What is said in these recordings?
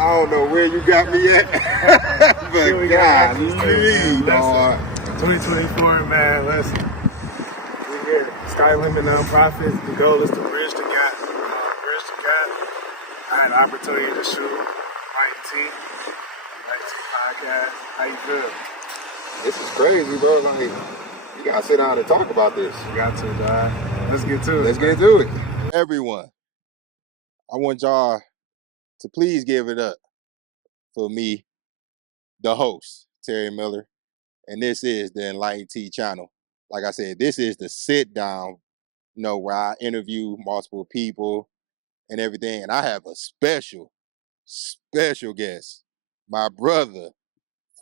I don't know where you got me at, but God, dog. 2024, man. Listen, we're here. Sky Limit Nonprofit. The goal is to bridge the gap. I had an opportunity to shoot IT podcast. How you feel? This is crazy, bro. Like, you gotta sit down and talk about this. We got to, dog. Let's get to it. Let's get into it. Everyone, I want y'all to please give it up for me, the host, Terry Miller, and this is the Enlightened T channel. Like I said, this is the sit down, where I interview multiple people and everything, and I have a special guest, my brother,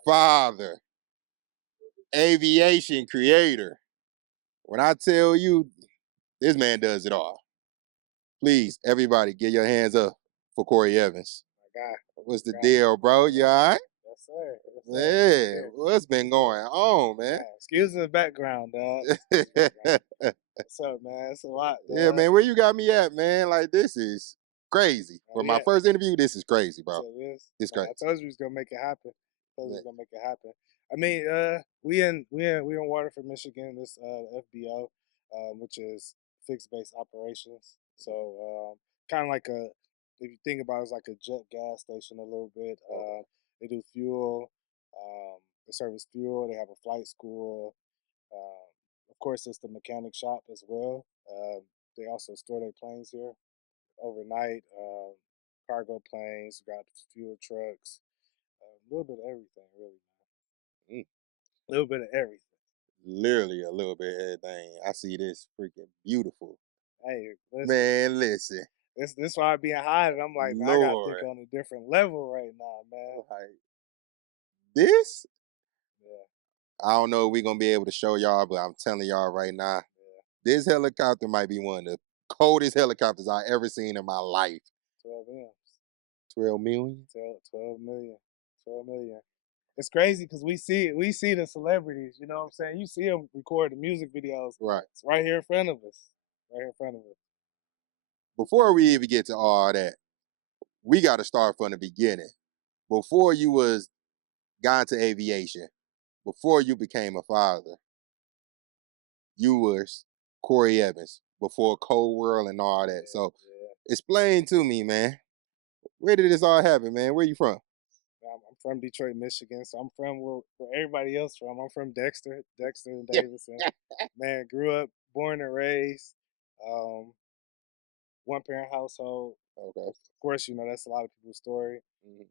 father, aviation creator. When I tell you, this man does it all. Please, everybody, get your hands up for Cory Evans. My God. What's the deal, bro? You all right? Yes, sir. Yes, sir. Yeah, what's been going on, man? Excuse the background, dog. What's up, man? It's a lot, dog. Yeah, man, where you got me at, man? Like, this is crazy. For my first interview, this is crazy, bro. This crazy. I told you we was gonna make it happen. I mean, we in Waterford, Michigan. This FBO, which is fixed base operations. So kind of like if you think about it, it's like a jet gas station a little bit. They do fuel. They service fuel. They have a flight school. Of course, it's the mechanic shop as well. They also store their planes here overnight. Cargo planes, got fuel trucks, a little bit of everything, really. A little bit of everything. Literally a little bit of everything. I see this freaking beautiful. Hey, listen. Man, listen. This why I being high, and I'm like, man, I gotta think on a different level right now, man. Like, this? Yeah. I don't know if we're gonna be able to show y'all, but I'm telling y'all right now, this helicopter might be one of the coldest helicopters I ever seen in my life. 12 M's. 12 million? 12 million. 12 million. It's crazy because we see the celebrities, you know what I'm saying? You see them record the music videos. Right. It's right here in front of us. Right here in front of us. Before we even get to all that, we got to start from the beginning. Before you was got into aviation, before you became a father, you was Cory Evans, before Cold World and all that. So explain to me, man, where did this all happen, man? Where you from? I'm from Detroit, Michigan, so I'm from where everybody else from. I'm from Dexter and Davidson. Man, grew up, born and raised, one parent household. Okay. Of course, that's a lot of people's story.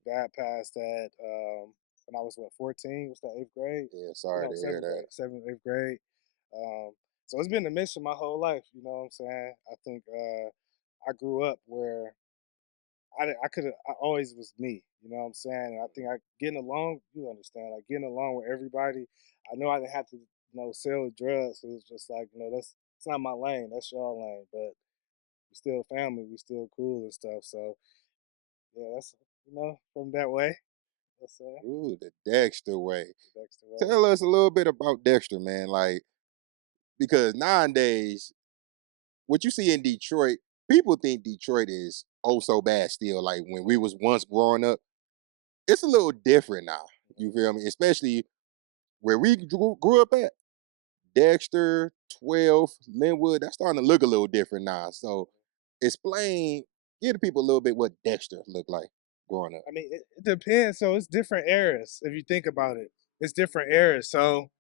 Dad passed at when I was 14. Was that 8th grade? Yeah, sorry to hear that. 7th, 8th grade. So it's been a mission my whole life. You know what I'm saying? I think I grew up where I always was me, you know what I'm saying? And I think getting along, you understand, like getting along with everybody. I know I didn't have to, sell drugs. It was just like, it's not my lane. That's your lane. But we still family. We still cool and stuff. So, yeah, that's, from that way. Ooh, the Dexter way. Tell us a little bit about Dexter, man. Like, because nowadays, what you see in Detroit, people think Detroit is oh so bad still. Like when we was once growing up, it's a little different now. You feel me? Especially where we grew up at. Dexter, 12th, Linwood, that's starting to look a little different now. So give the people a little bit what Dexter looked like growing up. I mean, it depends. So it's different eras. If you think about it, it's different eras. So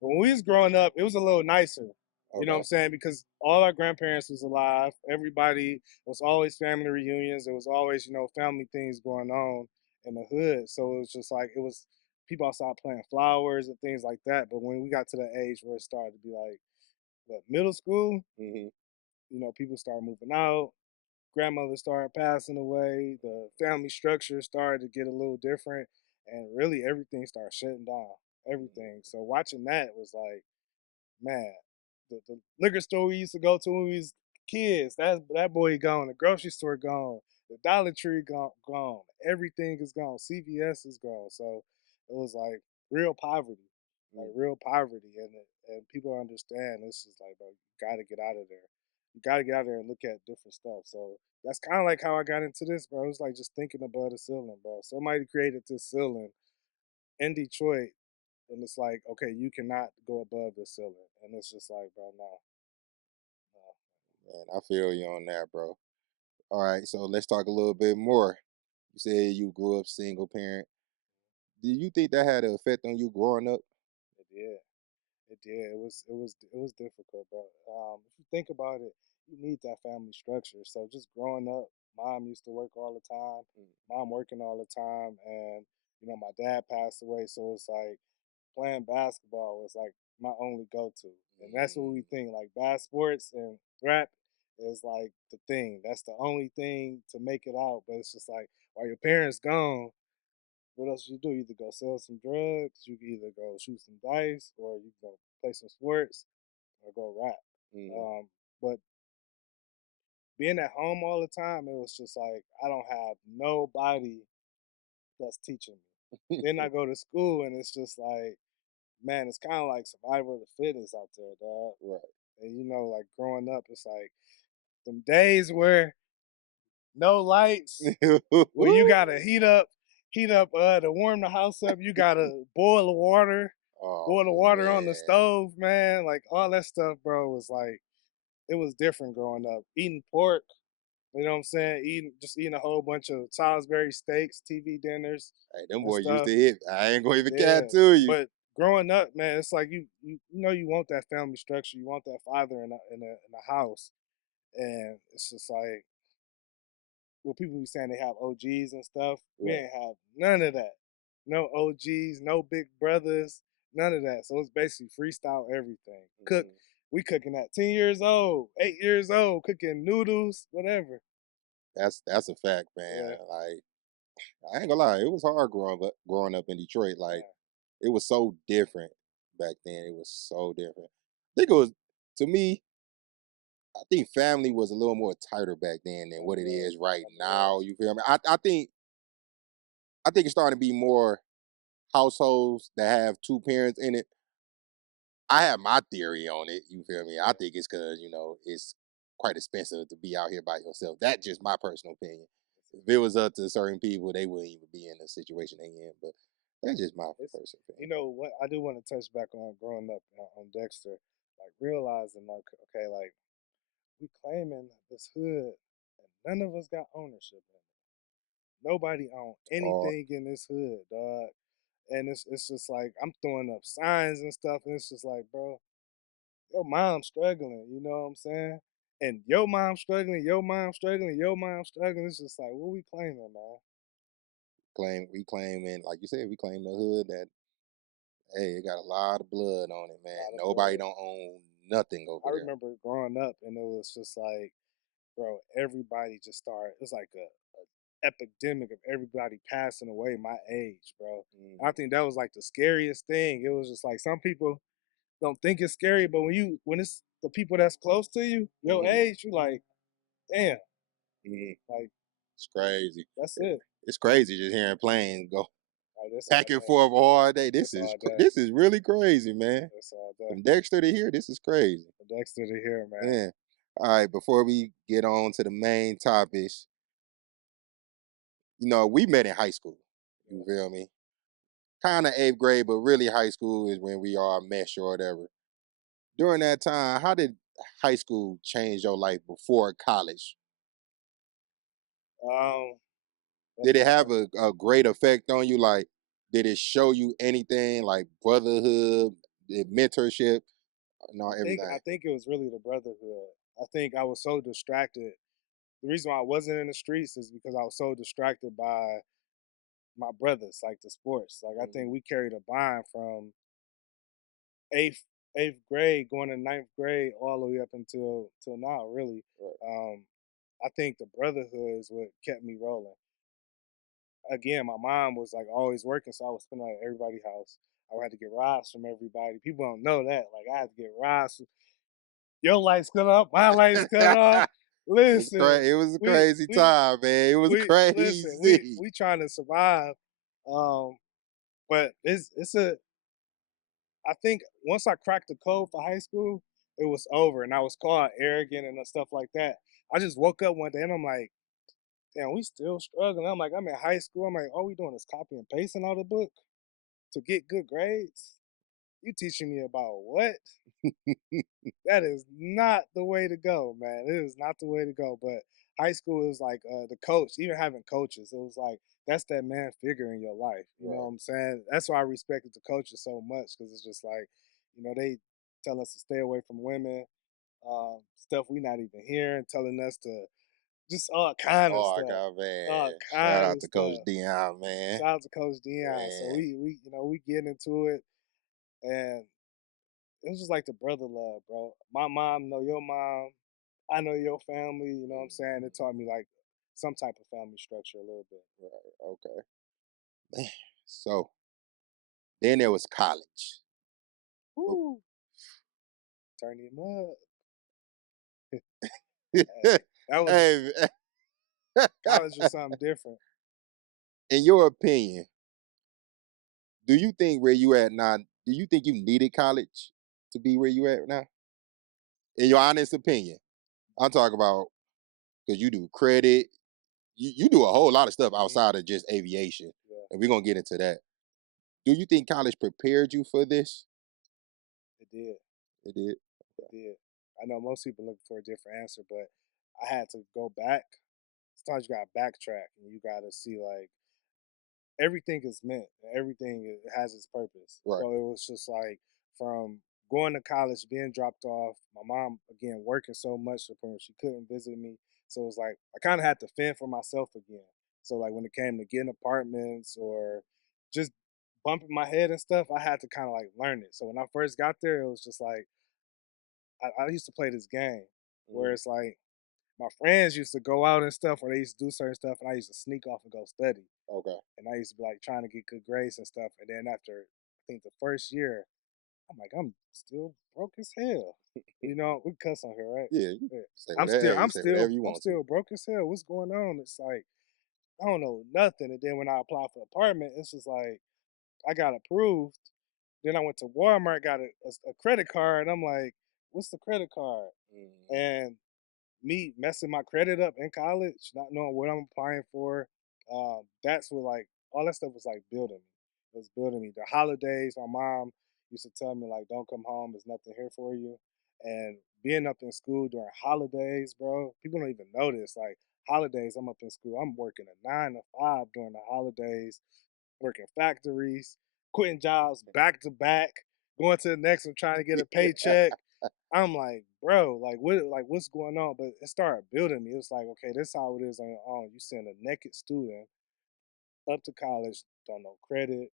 when we was growing up, it was a little nicer. You know what I'm saying? Because all our grandparents was alive. Everybody was always family reunions. There was always, family things going on in the hood. So it was just like, it was people outside playing flowers and things like that. But when we got to the age where it started to be like, middle school, people started moving out. Grandmother started passing away. The family structure started to get a little different. And really everything started shutting down. Everything. So watching that was like, man, the liquor store we used to go to when we was kids, that boy gone. The grocery store gone. The Dollar Tree gone. Everything is gone. CVS is gone. So it was like real poverty, and people understand. This is like, bro, you got to get out of there. you got to get out there and look at different stuff. So that's kind of like how I got into this, bro. It was like just thinking above the ceiling, bro. Somebody created this ceiling in Detroit, and it's like, okay, you cannot go above the ceiling, and it's just like, bro, no, no. Man, I feel you on that, bro. All right, so let's talk a little bit more. You said you grew up single parent. Do you think that had an effect on you growing up? It did. It did. It was difficult, bro. If you think about it, you need that family structure. So just growing up, mom used to work all the time, mom working all the time, and my dad passed away. So it's like playing basketball was like my only go-to, and that's what we Mm, think. Like bass sports and rap is like the thing. That's the only thing to make it out. But it's just like while your parents gone, what else you do? You either go sell some drugs, you can either go shoot some dice, or you can go play some sports, or go rap. mm. But being at home all the time, it was just like I don't have nobody that's teaching me. Then I go to school, and it's just like, man, it's kind of like survival of the fittest out there, dog. Right. And like growing up, it's like some days where no lights, where you gotta heat up to warm the house up. You gotta Oh boil the water on the man. stove, man. Like all that stuff, bro, was like it was different growing up. Eating pork, you know what I'm saying? Eating a whole bunch of Salisbury steaks, TV dinners, Hey, them and boys used stuff. to hit. I ain't gonna even Yeah, cat to you. but growing up, man, it's like you want that family structure. You want that father in a house, and it's just like well, people be saying they have OGs and stuff. We Right. ain't have none of that. No OGs, no big brothers, none of that. So it's basically freestyle everything. Hmm. We cooking at 10 years old, 8 years old, cooking noodles, whatever. That's a fact, Yeah, man. Like I ain't gonna lie, it was hard growing up in Detroit. Like man. it was so different back then. It was so different. I think it was to me. I think family was a little more tighter back then than It what it was. is right It now. was. You feel me? I think it's starting to be more households that have two parents in it. I have my theory on it. You feel me? I Yeah. think it's because it's quite expensive to be out here by yourself. That's just my personal opinion. If it was up to certain people, they wouldn't even be in the situation they in. But that's just my It's personal you opinion. know what I do want to touch back on growing up on Dexter, like realizing like okay, like we claiming this hood, and none of us got ownership in it. Nobody own Oh, anything in this hood, dog. And it's just like I'm throwing up signs and stuff, and it's just like, bro, your mom's struggling. You know what I'm saying? And your mom's struggling, your mom's struggling, your mom's struggling. It's just like, what we claiming, man? we claim, and like you said, we claim the hood that hey, it got a lot of blood on it, A man. lot of Nobody blood. don't own nothing I over there. remember growing up, and it was just like, bro, everybody just started. It's like a epidemic of everybody passing away my age, bro. I Hmm. think that was like the scariest thing. It was just like some people don't think it's scary, but when it's the people that's close to you, your Hmm. age, you like, damn, Hmm. like It's crazy. that's it. It's crazy just hearing planes go Like that's all back and day. forth all day. This That's is all day. this is really crazy, man. That's all day. From Dexter to here, this is crazy. Dexter to here, man. Man. All right, before we get on to the main topics, we met in high school. You Yeah. feel me? Kind of eighth grade, but really high school is when we all mesh or whatever. During that time, how did high school change your life before college? Um, Did that's it a have tough. a great effect on you? Like, did it show you anything like brotherhood, mentorship, no I everything? think it was really the brotherhood. I think I was so distracted. The reason why I wasn't in the streets is because I was so distracted by my brothers, like the sports. Like I think Hmm. we carried a bond from eighth eighth grade going to ninth grade all the way up until till now. Really, Right. um, I think the brotherhood is what kept me rolling. Again, my mom was like always working, so I was spending at everybody's house. I had to get rides from everybody. People don't know that. Like I had to get rides. Your lights cut off, my lights cut off. Listen, It was a we crazy we time, man. It was we listen. We crazy. we trying to survive. Um, but it's a. I think once I cracked the code for high school, it was over, and I was called arrogant and stuff like that. I just woke up one day and I'm like, damn, we still struggling. I'm like, I'm in high school. I'm like, all we doing is copy and pasting out of the book to get good grades. You teaching me about what? That is not the way to go, man. It is not the way to go. But high school is like the coach, even having coaches, it was like that's that man figure in your life. You know what Right. I'm saying? That's why I respected the coaches so much because it's just like, they tell us to stay away from women, stuff we not even hearing, telling us to just all kind of Oh, I stuff, got all man. Shout kind out of to Coach stuff. Dion, man. Shout out to Coach Dion. So Man. we get into it, and it was just like the brother love, bro. My mom know your mom. I know your family. You know what I'm saying? It Mhm. taught me like some type of family structure a little bit. Right. Okay. Man. So then there was college. Oh. Woo! Turn him up. That was Hey, college was something different. in your opinion, do you think where you at now? Do you think you needed college to be where you at now? In your honest opinion, I'm talking about because you do credit, you do a whole lot of stuff Mhm. outside of just aviation, Yeah, and we're gonna get into that. Do you think college prepared you for this? it did. It did. It did. I know most people looking for a different answer, but I had to go back. Sometimes you gotta backtrack and you gotta see like everything is meant. Everything has its purpose. Right. So it was just like from going to college, being dropped off, my mom again working so much to the point where she couldn't visit me. So it was like I kind of had to fend for myself again. So like when it came to getting apartments or just bumping my head and stuff, I had to kind of like learn it. So when I first got there, it was just like I used to play this game where Mhm. it's like my friends used to go out and stuff, or they used to do certain stuff, and I used to sneak off and go study. Okay. And I used to be like trying to get good grades and stuff. And then after I think the first year, I'm like, I'm still broke as hell. We cuss on here, right? Yeah. You Yeah. say I'm whatever. still, Hey, you I'm say still, whatever you I'm want to. still broke as hell. What's going on? It's like I don't know nothing. And then when I applied for apartment, it's just like I got approved. Then I went to Walmart, got a credit card. I'm like, what's the credit card? Mhm. And me messing my credit up in college, not knowing what I'm applying for, that's what like all that stuff was like building me. It was building me. The holidays, my mom used to tell me like, "Don't come home. There's nothing here for you." And being up in school during holidays, bro, people don't even notice. Like holidays, I'm up in school. I'm working a 9 to 5 during the holidays, working factories, quitting jobs back to back, going to the next one, trying to get a paycheck. I'm like, bro, what's going on? But it started building me. It was like, okay, this is how it is on your own. You send a naked student up to college, don't know credit,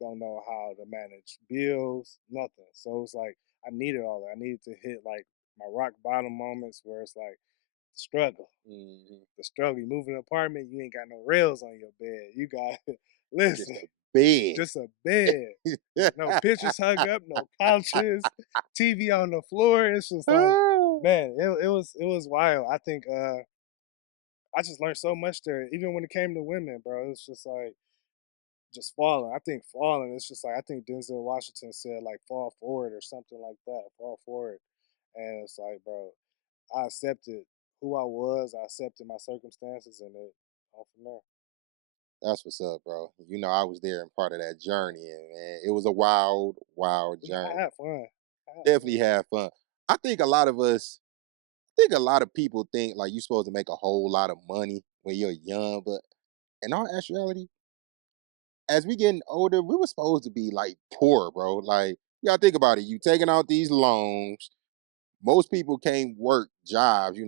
don't know how to manage bills, nothing. So it's like I needed all that. I needed to hit like my rock bottom moments where it's like struggle. Mhm. The struggle. You move in an apartment, you ain't got no rails on your bed. You got Just listen, a bed. just a bed. No pictures hung up, no couches, TV on the floor. It's just like, man, it was wild. I think I just learned so much there. Even when it came to women, bro, it's just like just falling. I think falling. It's just like I think Denzel Washington said like fall forward or something like that. Fall forward, and it's like, bro, I accepted who I was. I accepted my circumstances, and it on from there. That's what's up, bro. You know, I was there and part of that journey, and man, it was a wild, wild I journey. had fun. I had fun. Definitely had fun. I think a lot of us, I think a lot of people think like you're supposed to make a whole lot of money when you're young, but in all actuality, as we getting older, we were supposed to be like poor, bro. Like, you gotta think about it. You taking out these loans. Most people can't work jobs,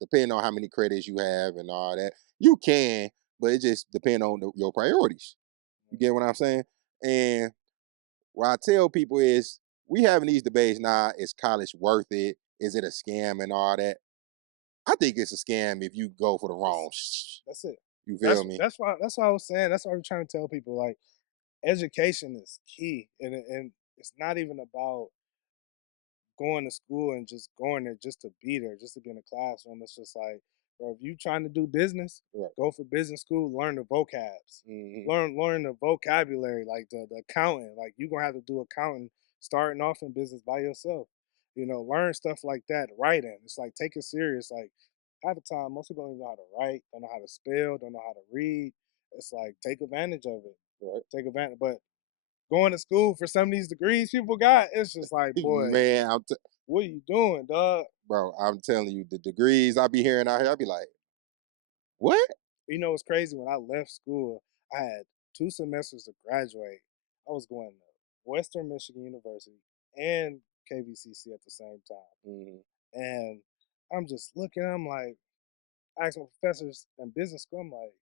depending on how many credits you have and all that. You can, but it just depends on your priorities. You get what I'm saying? And what I tell people is, we having these debates now. Is college worth it? Is it a scam and all that? I think it's a scam if you go for the wrong. That's that's it. You That's feel me? that's what I was saying. That's what I'm trying to tell people. Like education is key, and it's not even about going to school and just going there just to be there, just to be in a classroom. It's just like, bro, if you trying to do business, Right. go for business school, learn the vocabs, Hmm. learn the vocabulary, like the accounting. Like you gonna have to do accounting starting off in business by yourself. Learn stuff like that. Writing, it's like take it serious. Like half the time, most people don't even know how to write, don't know how to spell, don't know how to read. It's like take advantage of it. Right. Take advantage, but going to school for some of these degrees people got, it's just like, boy, Man, what are you doing, dog? bro, I'm telling you, the degrees I be hearing out here, I be like, what? It's crazy. When I left school, I had 2 semesters to graduate. I was going to Western Michigan University and KVCC at the same time. Hmm. And I'm just looking, I'm like, I asked my professors in business school, I'm like,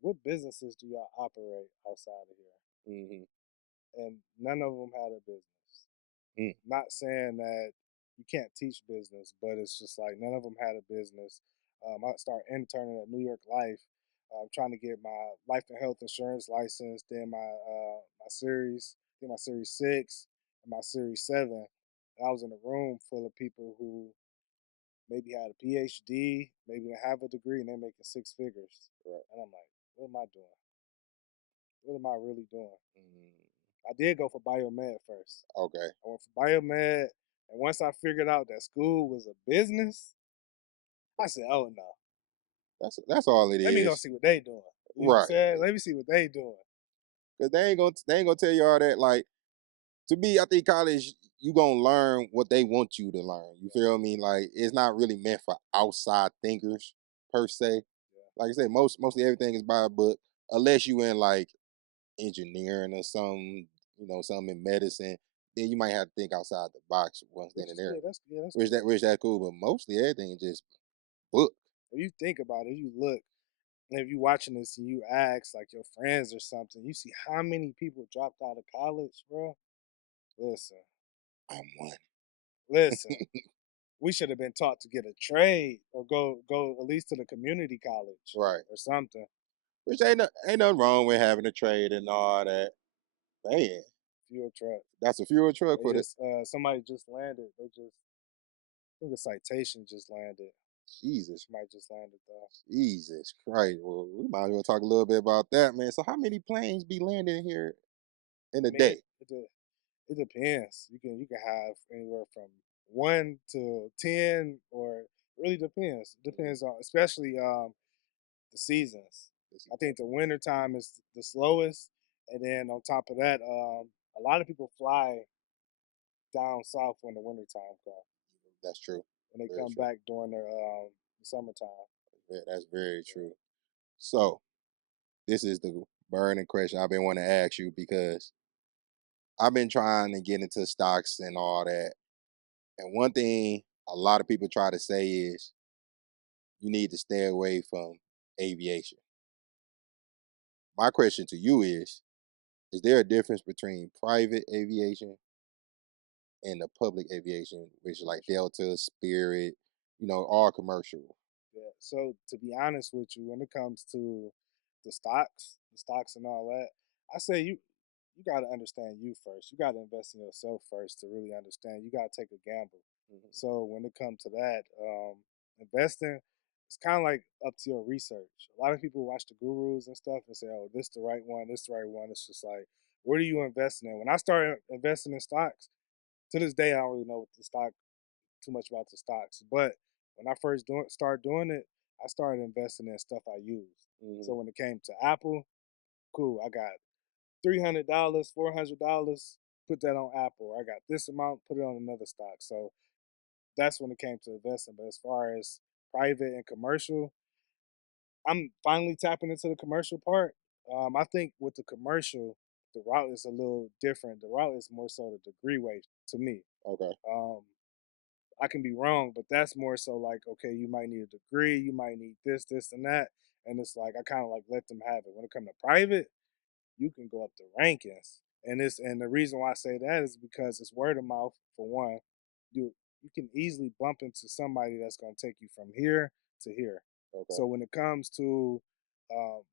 what businesses do y'all operate outside of here? Hmm. And none of them had a business. Mm. Not saying that you can't teach business, but it's just like none of them had a business. I started interning at New York Life. I'm trying to get my life and health insurance license, then my series, then my series 6, and my series 7. And I was in a room full of people who maybe had a PhD, maybe they have a degree, and they're making 6 figures. Right. And I'm like, what am I doing? What am I really doing? Mm. I did go for biomed first. Okay. I went for biomed, and once I figured out that school was a business, I said, "Oh no, That's all it let me go is. see what they doing." You know what I'm Right. saying? Let me see what they doing. Cause they ain't gonna tell you all that. Like, to me, I think college, you gonna learn what they want you to learn. You feel me? Like, it's not really meant for outside thinkers per se. Yeah, Like I said, mostly everything is by a book, unless you in like engineering or something, something in medicine. Then you might have to think outside the box once then which and is there. yeah, that's Which cool. that cool, but mostly everything is just book. If you think about it, you look, and if you watching this and you ask like your friends or something, you see how many people dropped out of college, bro. Listen, I'm one. listen. We should have been taught to get a trade or go at least to the community college Right. or something. Which ain't nothing wrong with having a trade and all that. Man, Fuel truck. that's a fuel truck They for the just somebody just landed. I think a citation just landed. Jesus. Somebody just landed though. Jesus Christ. Well, we might as well talk a little bit about that, man. So how many planes be landing here in I a mean, day? it depends. You can have anywhere from 1 to 10, or it really depends. Depends on especially the seasons. I think the winter time is the slowest, and then on top of that, a lot of people fly down south when the winter time comes, That's true. and they Very come true. back during the summertime. That's very Yeah. true. So this is the burning question I've been wanting to ask you because I've been trying to get into stocks and all that. And one thing a lot of people try to say is you need to stay away from aviation. My question to you is there a difference between private aviation and the public aviation, which is like Commercial. Delta, Spirit, all commercial? Yeah. So to be honest with you, when it comes to the stocks and all that, I say you got to understand you first. You got to invest in yourself first to really understand. You got to take a gamble. Hmm. So when it comes to that, investing, it's kind of like up to your research. A lot of people watch the gurus and stuff and say, "Oh, this the right one. This the right one." It's just like, what are you investing in? When I started investing in stocks, to this day, I don't really know what the stock too much about the stocks. But when I first started doing it, I started investing in stuff I used. Hmm. So when it came to Apple, cool, I got $300, $400, put that on Apple. I got this amount, put it on another stock. So that's when it came to investing. But as far as private and commercial, I'm finally tapping into the commercial part. I think with the commercial, the route is a little different. The route is more so the degree way to me. Okay. Um, I can be wrong, but that's more so like, okay, you might need a degree, you might need this, and that. And it's like I kind of like let them have it. When it comes to private, you can go up the rankings. And the reason why I say that is because it's word of mouth for one. You can easily bump into somebody that's gonna take you from here to here. Okay. So when it comes to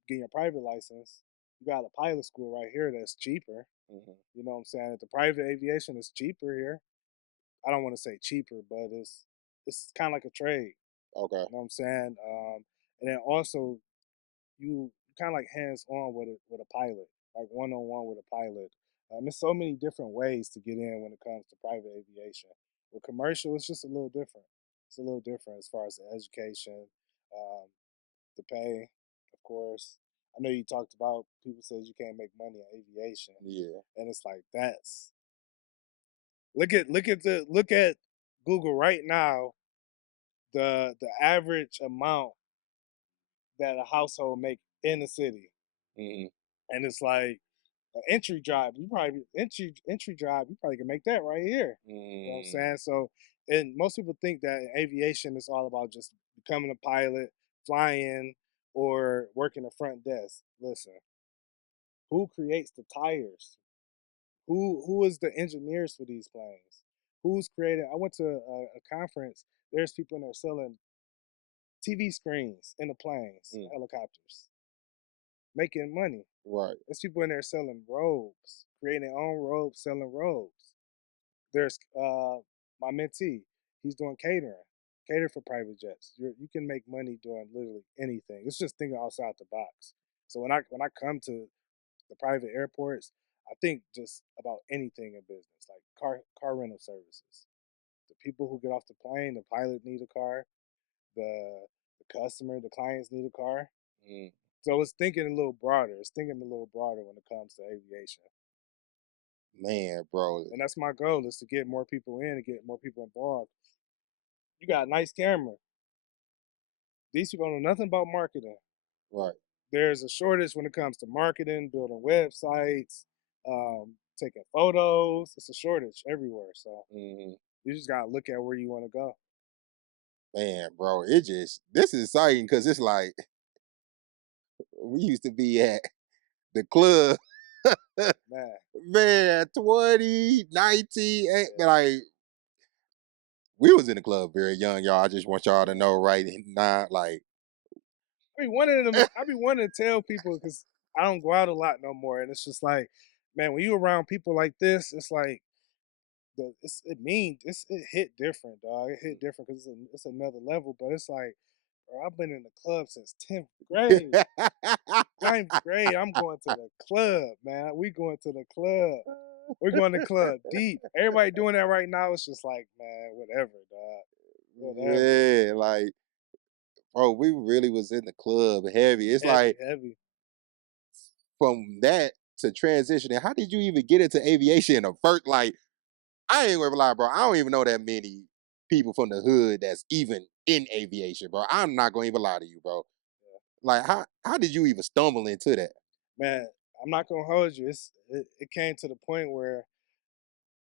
getting a private license, you got a pilot school right here that's cheaper. Hmm. You know what I'm saying? The private aviation is cheaper here. I don't want to say cheaper, but it's kind of like a trade. Okay. You know what I'm saying? And then also you kind of like hands on with a pilot, like one on one with a pilot. There's so many different ways to get in when it comes to private aviation. With commercial, it's just a little different. It's a little different as far as the education, um, the pay, of course. I know you talked about people says you can't make money in aviation, Yeah. and it's like that's look at Google right now the average amount that a household make in the city, Mm-hmm. and it's like an entry job. You probably entry job. You probably can make that right here. You know what I'm Mm, saying? So, and most people think that aviation is all about just becoming a pilot, flying, or working the front desk. Listen, who creates the tires? Who is the engineers for these planes? Who's creating? I went to a conference. There's people in there selling TV screens in the planes, mm, helicopters, making money. right. There's people in there selling robes, creating their own robes, selling robes. There's my mentee. He's doing catering, cater for private jets. You can make money doing literally anything. It's just thinking outside the box. So when I come to the private airports, I think just about anything in business, like car rental services. The people who get off the plane, the pilot need a car. The customer, the clients need a car. Mm, So it's thinking a little broader. It's thinking a little broader when it comes to aviation. man, bro. And that's my goal is to get more people in and get more people involved. You got a nice camera. These people don't know nothing about marketing. Right. There's a shortage when it comes to marketing, building websites, taking photos. It's a shortage everywhere. So Mm, you just gotta look at where you want to go. man, bro. It just this is exciting because it's like we used to be at the club, Man, man, 20, 19, yeah. like we was in the club very young, y'all. I just want y'all to know right now, like, I be wanting to tell people because I don't go out a lot no more, and it's just like, man, when you around people like this, it's like it hit different, dog. It hit different because it's another level. But it's like, bro, I've been in the club since 10th grade. Ninth grade, I'm going to the club, man. We going to the club. We're going to club deep. Everybody doing that right now. It's just like, man, whatever, dog. Whatever. man, like, bro, we really was in the club heavy. It's Heavy, like heavy. from that to transitioning. How did you even get into aviation in the first? Like, I ain't gonna lie, bro. I don't even know that many people from the hood that's even in aviation, bro. I'm not gonna even lie to you, bro. Yeah. Like, how did you even stumble into that? Man, I'm not gonna hold you. It came to the point where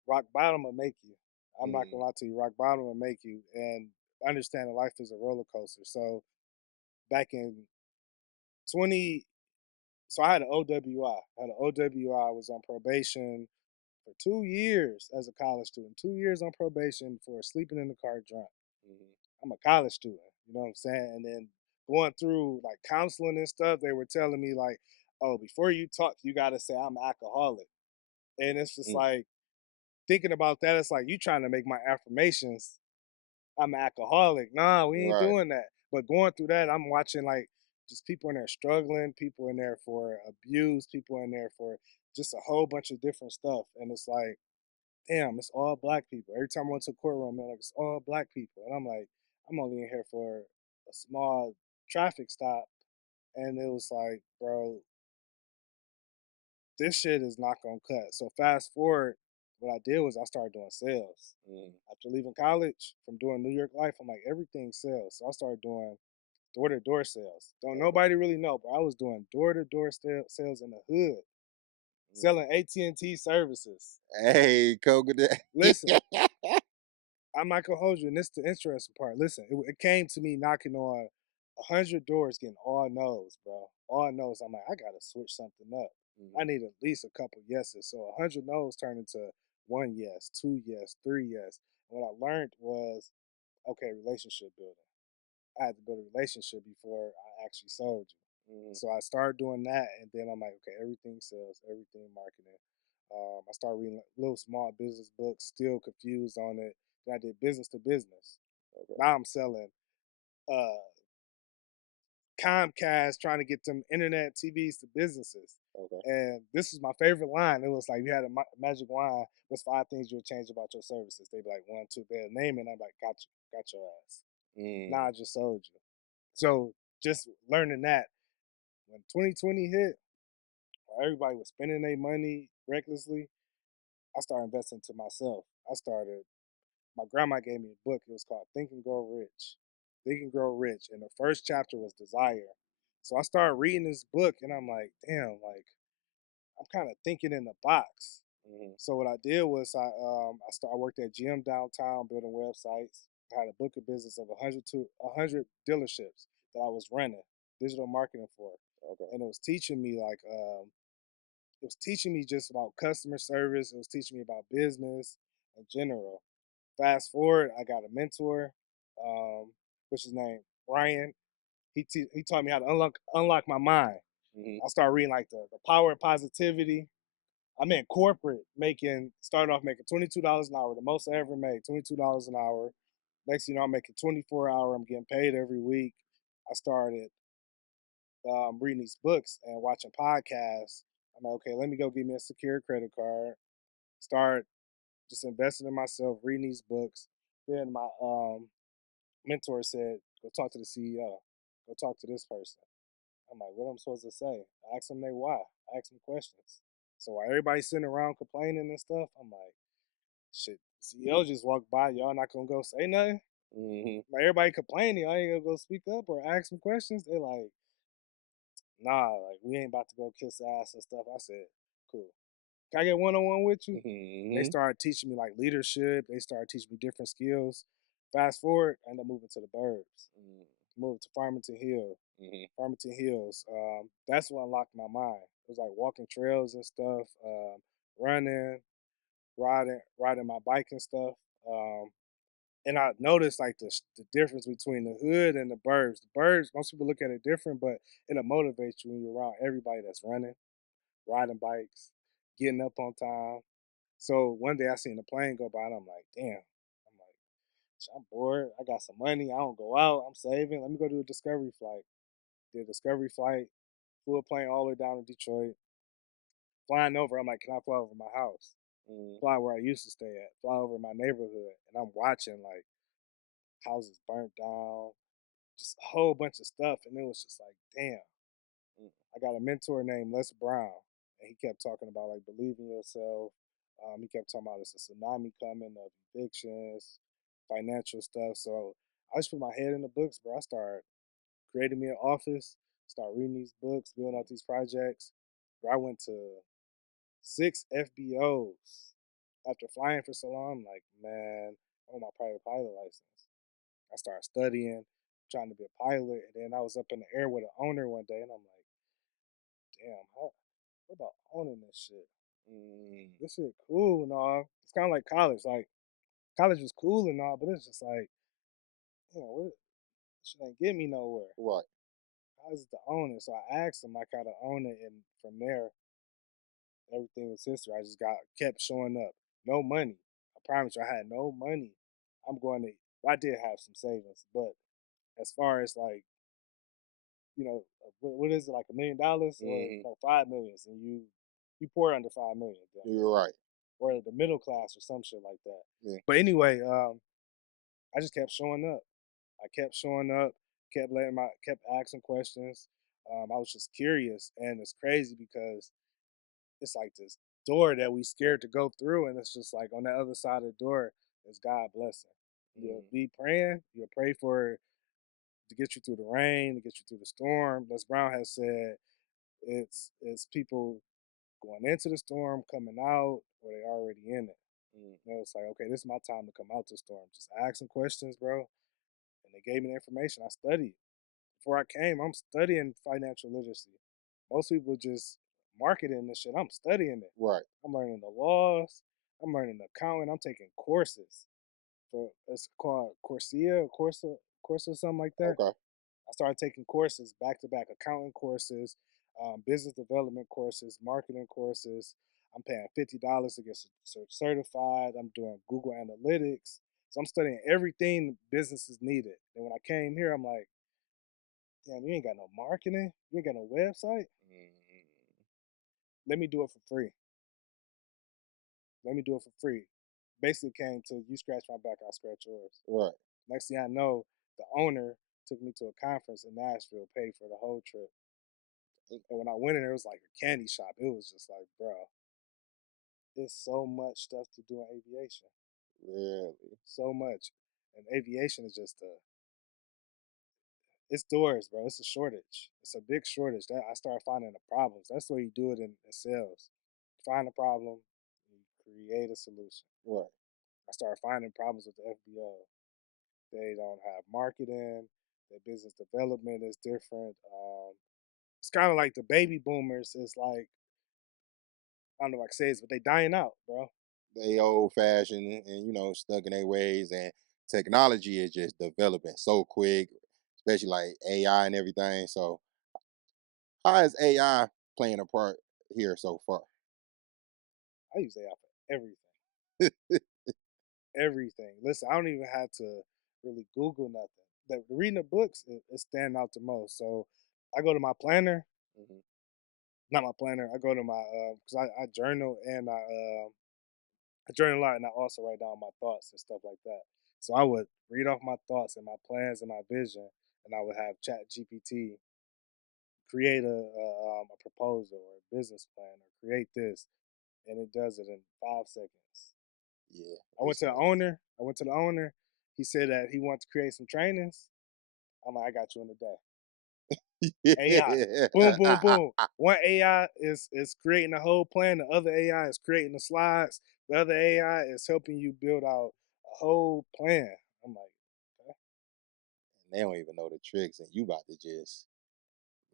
rock bottom will make you. I'm not Mm, gonna lie to you. Rock bottom will make you, and understand that life is a roller coaster. So back in 20, so I had an OWI. I had an OWI. Was on probation for 2 years as a college student. 2 years on probation for sleeping in the car drunk. mhm. I'm a college student. You know what I'm saying? And then going through like counseling and stuff, they were telling me like, oh, before you talk, you gotta say I'm an alcoholic. And it's just Mm, like thinking about that, it's like you trying to make my affirmations I'm an alcoholic. Nah, we ain't right. doing that. But going through that, I'm watching like just people in there struggling, people in there for abuse, people in there for just a whole bunch of different stuff. And it's like, damn, it's all black people. Every time I went to a courtroom, man, like it's all black people. And I'm like, I'm only in here for a small traffic stop. And it was like, bro, this shit is not gonna cut. So fast forward, what I did was I started doing sales. Mm, After leaving college, from doing New York life, I'm like everything sales. So I started doing door to door sales. Don't okay. nobody really know, but I was doing door to door sales in the hood, Mm. selling AT&T services. Hey, Coca. Listen, I'm not gonna hold you, and this is the interesting part. Listen, it came to me knocking on 100 doors, getting all no's, bro. All no's. I'm like, I gotta switch something up. I Mhm, need at least a couple yeses. So 100 no's turned into one yes, two yes, three yes. And what I learned was, okay, relationship building. I had to build a relationship before I actually sold you. mhm, So I started doing that, and then I'm like, okay, everything sales, everything marketing. I started reading little small business books, still confused on it. Then I did business to business. okay. Now I'm selling uh, Comcast, trying to get them internet TVs to businesses. Okay. And this is my favorite line. It was like, you had a magic wand. What's 5 things you would change about your services? They'd be like, one, two, they'll name it. And I'm like, got your ass. Nah, Mm. I just sold you. So just learning that when 2020 hit, while everybody was spending their money recklessly, I started investing to myself. I started, my grandma gave me a book. It was called Think and Grow Rich. Think and Grow Rich. And the first chapter was desire. So I started reading this book and I'm like, damn, like I'm kind of thinking in the box. Mhm. So what I did was I worked at GM downtown building websites. I had a book of business of 100 dealerships that I was running digital marketing for, Okay. and it was teaching me it was teaching me just about customer service. It was teaching me about business in general. Fast forward, I got a mentor, which is named Brian. He taught me how to unlock my mind. Mhm. I started reading like the power of positivity. I'm in corporate started off making $22 an hour, the most I ever made, $22 an hour. Next thing you know, I'm making 24 hour. I'm getting paid every week. I started reading these books and watching podcasts. I'm like, okay, let me go get me a secure credit card. Start just investing in myself, reading these books. Then my mentor said, go talk to the CEO. Go talk to this person. I'm like, what am I supposed to say? I ask them they why. I ask them questions. So while everybody's sitting around complaining and stuff, I'm like, shit, CEO just walked by. Y'all not gonna go say nothing? Mhm. Like everybody complaining, I ain't gonna go speak up or ask some questions. They're like, nah, like we ain't about to go kiss ass and stuff. I said, cool. Can I get one on one with you? They Mhm. started teaching me like leadership. They started teaching me different skills. Fast forward, I ended up moving to the burbs. Mm. Moved to Farmington Hills. Mhm. Farmington Hills. That's what unlocked my mind. It was like walking trails and stuff, running, riding my bike and stuff. Um, and I noticed like the difference between the hood and the burbs. The burbs, most people look at it different, but it'll motivate you when you're around everybody that's running, riding bikes, getting up on time. So one day I seen the plane go by and I'm like, damn. I'm like, I'm bored. I got some money. I don't go out. I'm saving. Let me go do a discovery flight. Did a discovery flight, flew a plane all the way down to Detroit. Flying over, I'm like, can I fly over my house? Mhm. Fly where I used to stay at. Fly over my neighborhood. And I'm watching like houses burnt down, just a whole bunch of stuff. And it was just like, damn. Mm. I got a mentor named Les Brown, and he kept talking about like believe in yourself. He kept talking about it's a tsunami coming of evictions, financial stuff. So I just put my head in the books, bro. I started creating me an office, start reading these books, building out these projects. Bro, I went to 6 FBOs after flying for so long. I'm like, man, I want my private pilot license. I started studying, trying to be a pilot, and then I was up in the air with an owner one day, and I'm like, damn, what about owning this shit? Mm. This shit cool and all. It's kind of like college. Like college was cool and all, but it's just like, what? This shit ain't get me nowhere. Right. How's it to own it? So I asked him like how to own it, and from there, everything was history. I just kept showing up. No money. I promise you, I had no money. I'm going to. I did have some savings, but as far as like what is it like $1 million or Mhm. no 5 millions, and you pour under 5 million, You're right. or the middle class or some shit like that. Yeah. But anyway, I just kept showing up. I kept showing up, kept asking questions. I was just curious, and it's crazy because it's like this door that we scared to go through, and it's just like on the other side of the door is God blessing. You'll Mhm. be praying, you'll pray for to get you through the rain, to get you through the storm. Les Brown has said it's people going into the storm, coming out, or they already in it. Mm. You know, it's like, okay, this is my time to come out the storm. Just ask some questions, bro. And they gave me the information. I studied. Before I came, I'm studying financial literacy. Most people just marketing this shit. I'm studying it. Right. I'm learning the laws. I'm learning accounting. I'm taking courses. It's called Coursera, something like that. Okay. I started taking courses back to back, accounting courses, business development courses, marketing courses. I'm paying $50 to get certified. I'm doing Google Analytics. So I'm studying everything businesses needed. And when I came here, I'm like, damn, you ain't got no marketing. You ain't got no website. Mhm. let me do it for free. Let me do it for free. Basically came to you scratch my back, I'll scratch yours. Right. Next thing I know, the owner took me to a conference in Nashville, paid for the whole trip. And when I went in there, it was like a candy shop. It was just like, bro, there's so much stuff to do in aviation. Really? So much. And aviation is just it's doors, bro. It's a shortage. It's a big shortage. That I started finding the problems. That's the way you do it in sales. Find a problem, and create a solution. Right. I started finding problems with the FBO. They don't have marketing. Their business development is different. It's kind of like the baby boomers. It's like I don't know what I can say this, but they dying out, bro. They old fashioned and stuck in their ways, and technology is just developing so quick, especially like AI and everything. So how is AI playing a part here so far? I use AI for everything. Everything. Listen, I don't even have to really Google nothing. The reading the books is stand out the most. So I go to my planner, Mhm. not my planner. I go to my because I journal and I journal a lot, and I also write down my thoughts and stuff like that. So I would read off my thoughts and my plans and my vision, and I would have Chat GPT create a proposal or a business plan or create this, and it does it in 5 seconds. Yeah, I went it's to the owner. I went to the owner. He said that he wants to create some trainings. I'm like, I got you in a day. AI, boom, boom, boom. One AI is creating a whole plan. The other AI is creating the slides. The other AI is helping you build out a whole plan. I'm like, okay. they don't even know the tricks, and you about to just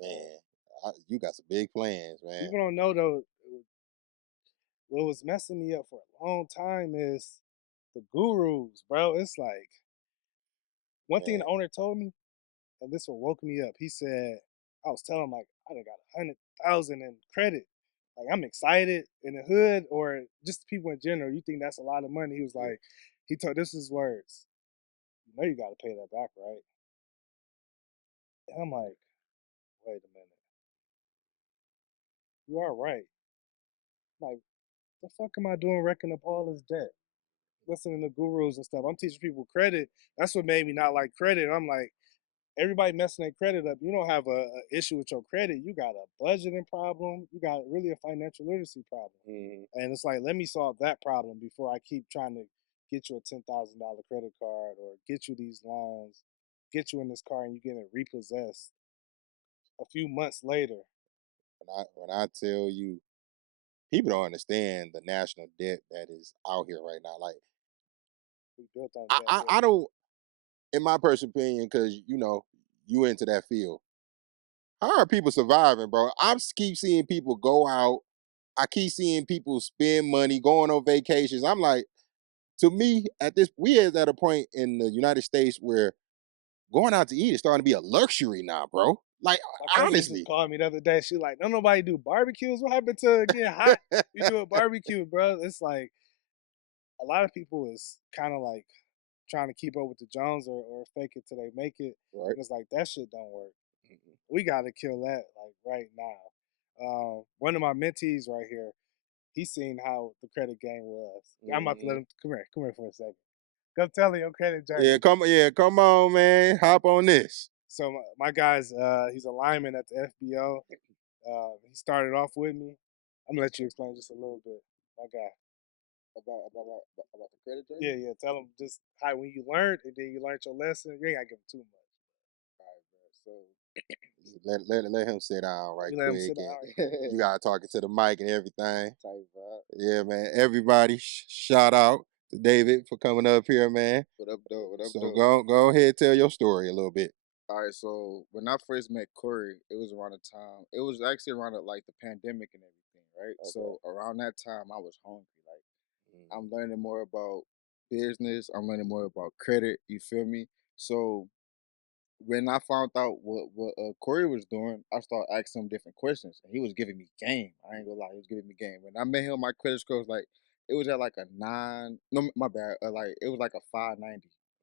man, you got some big plans, man. People don't know though. What was messing me up for a long time is the gurus, bro. It's like one thing Man, the owner told me, and this one woke me up. He said, I was telling him like I done got 100,000 in credit. Like I'm excited in the hood or just people in general. You think that's a lot of money? He was yeah, like, he told this is words. You know you got to pay that back, right? And I'm like, wait a minute, you are right. Like the fuck am I doing, wrecking up all this debt? Listening to gurus and stuff. I'm teaching people credit. That's what made me not like credit. I'm like, everybody messing their credit up. You don't have a issue with your credit. You got a budgeting problem. You got really a financial literacy problem. mhm, And it's like, let me solve that problem before I keep trying to get you a $10,000 credit card or get you these loans, get you in this car and you get it repossessed a few months later. when I tell you, people don't understand the national debt that is out here right now. Like We built on I, that I, debt. I don't, in my personal opinion, because you into that field. How are people surviving, bro? Keep seeing people go out. I keep seeing people spend money, going on vacations. I'm like, to me, we is at a point in the United States where going out to eat is starting to be a luxury now, bro. Like My cousin just honestly. called me the other day. She like, don't nobody do barbecues. What happened to getting hot? You do a barbecue, bro. It's like a lot of people is kind of like trying to keep up with the Jones or fake it till they make it. Right. And it's like that shit don't work. Mm-mm. We got to kill that like right now. One of my mentees right here, he's seen how the credit game was. I'm about to let Mhm. him come here for a second. Go tell him your credit journey. Come on, man. Hop on this. So my guy's he's a lineman at the FBO. He started off with me. I'm gonna let you explain just a little bit. My guy. About the credit journey. Yeah, yeah. Tell him just how when you learned and then you learned your lesson. You ain't gotta give him too much. All right, bro. So let him sit down right You let him quick, sit and down. you gotta talk to the mic and everything. Type vibe. Yeah, man. Everybody, shout out to David for coming up here, man. What up, though? What up, So though? go ahead, tell your story a little bit. All right, so when I first met Corey, it was around the time. It was actually around like the pandemic and everything, right? Okay. So around that time, I was hungry. Like I'm Mm-hmm. learning more about business. I'm learning more about credit. You feel me? So when I found out what Corey was doing, I started asking him different questions, and he was giving me game. I ain't gonna lie, he was giving me game. When I met him, my credit score was like it was at like a 9. No, my bad. Like it was like a 590.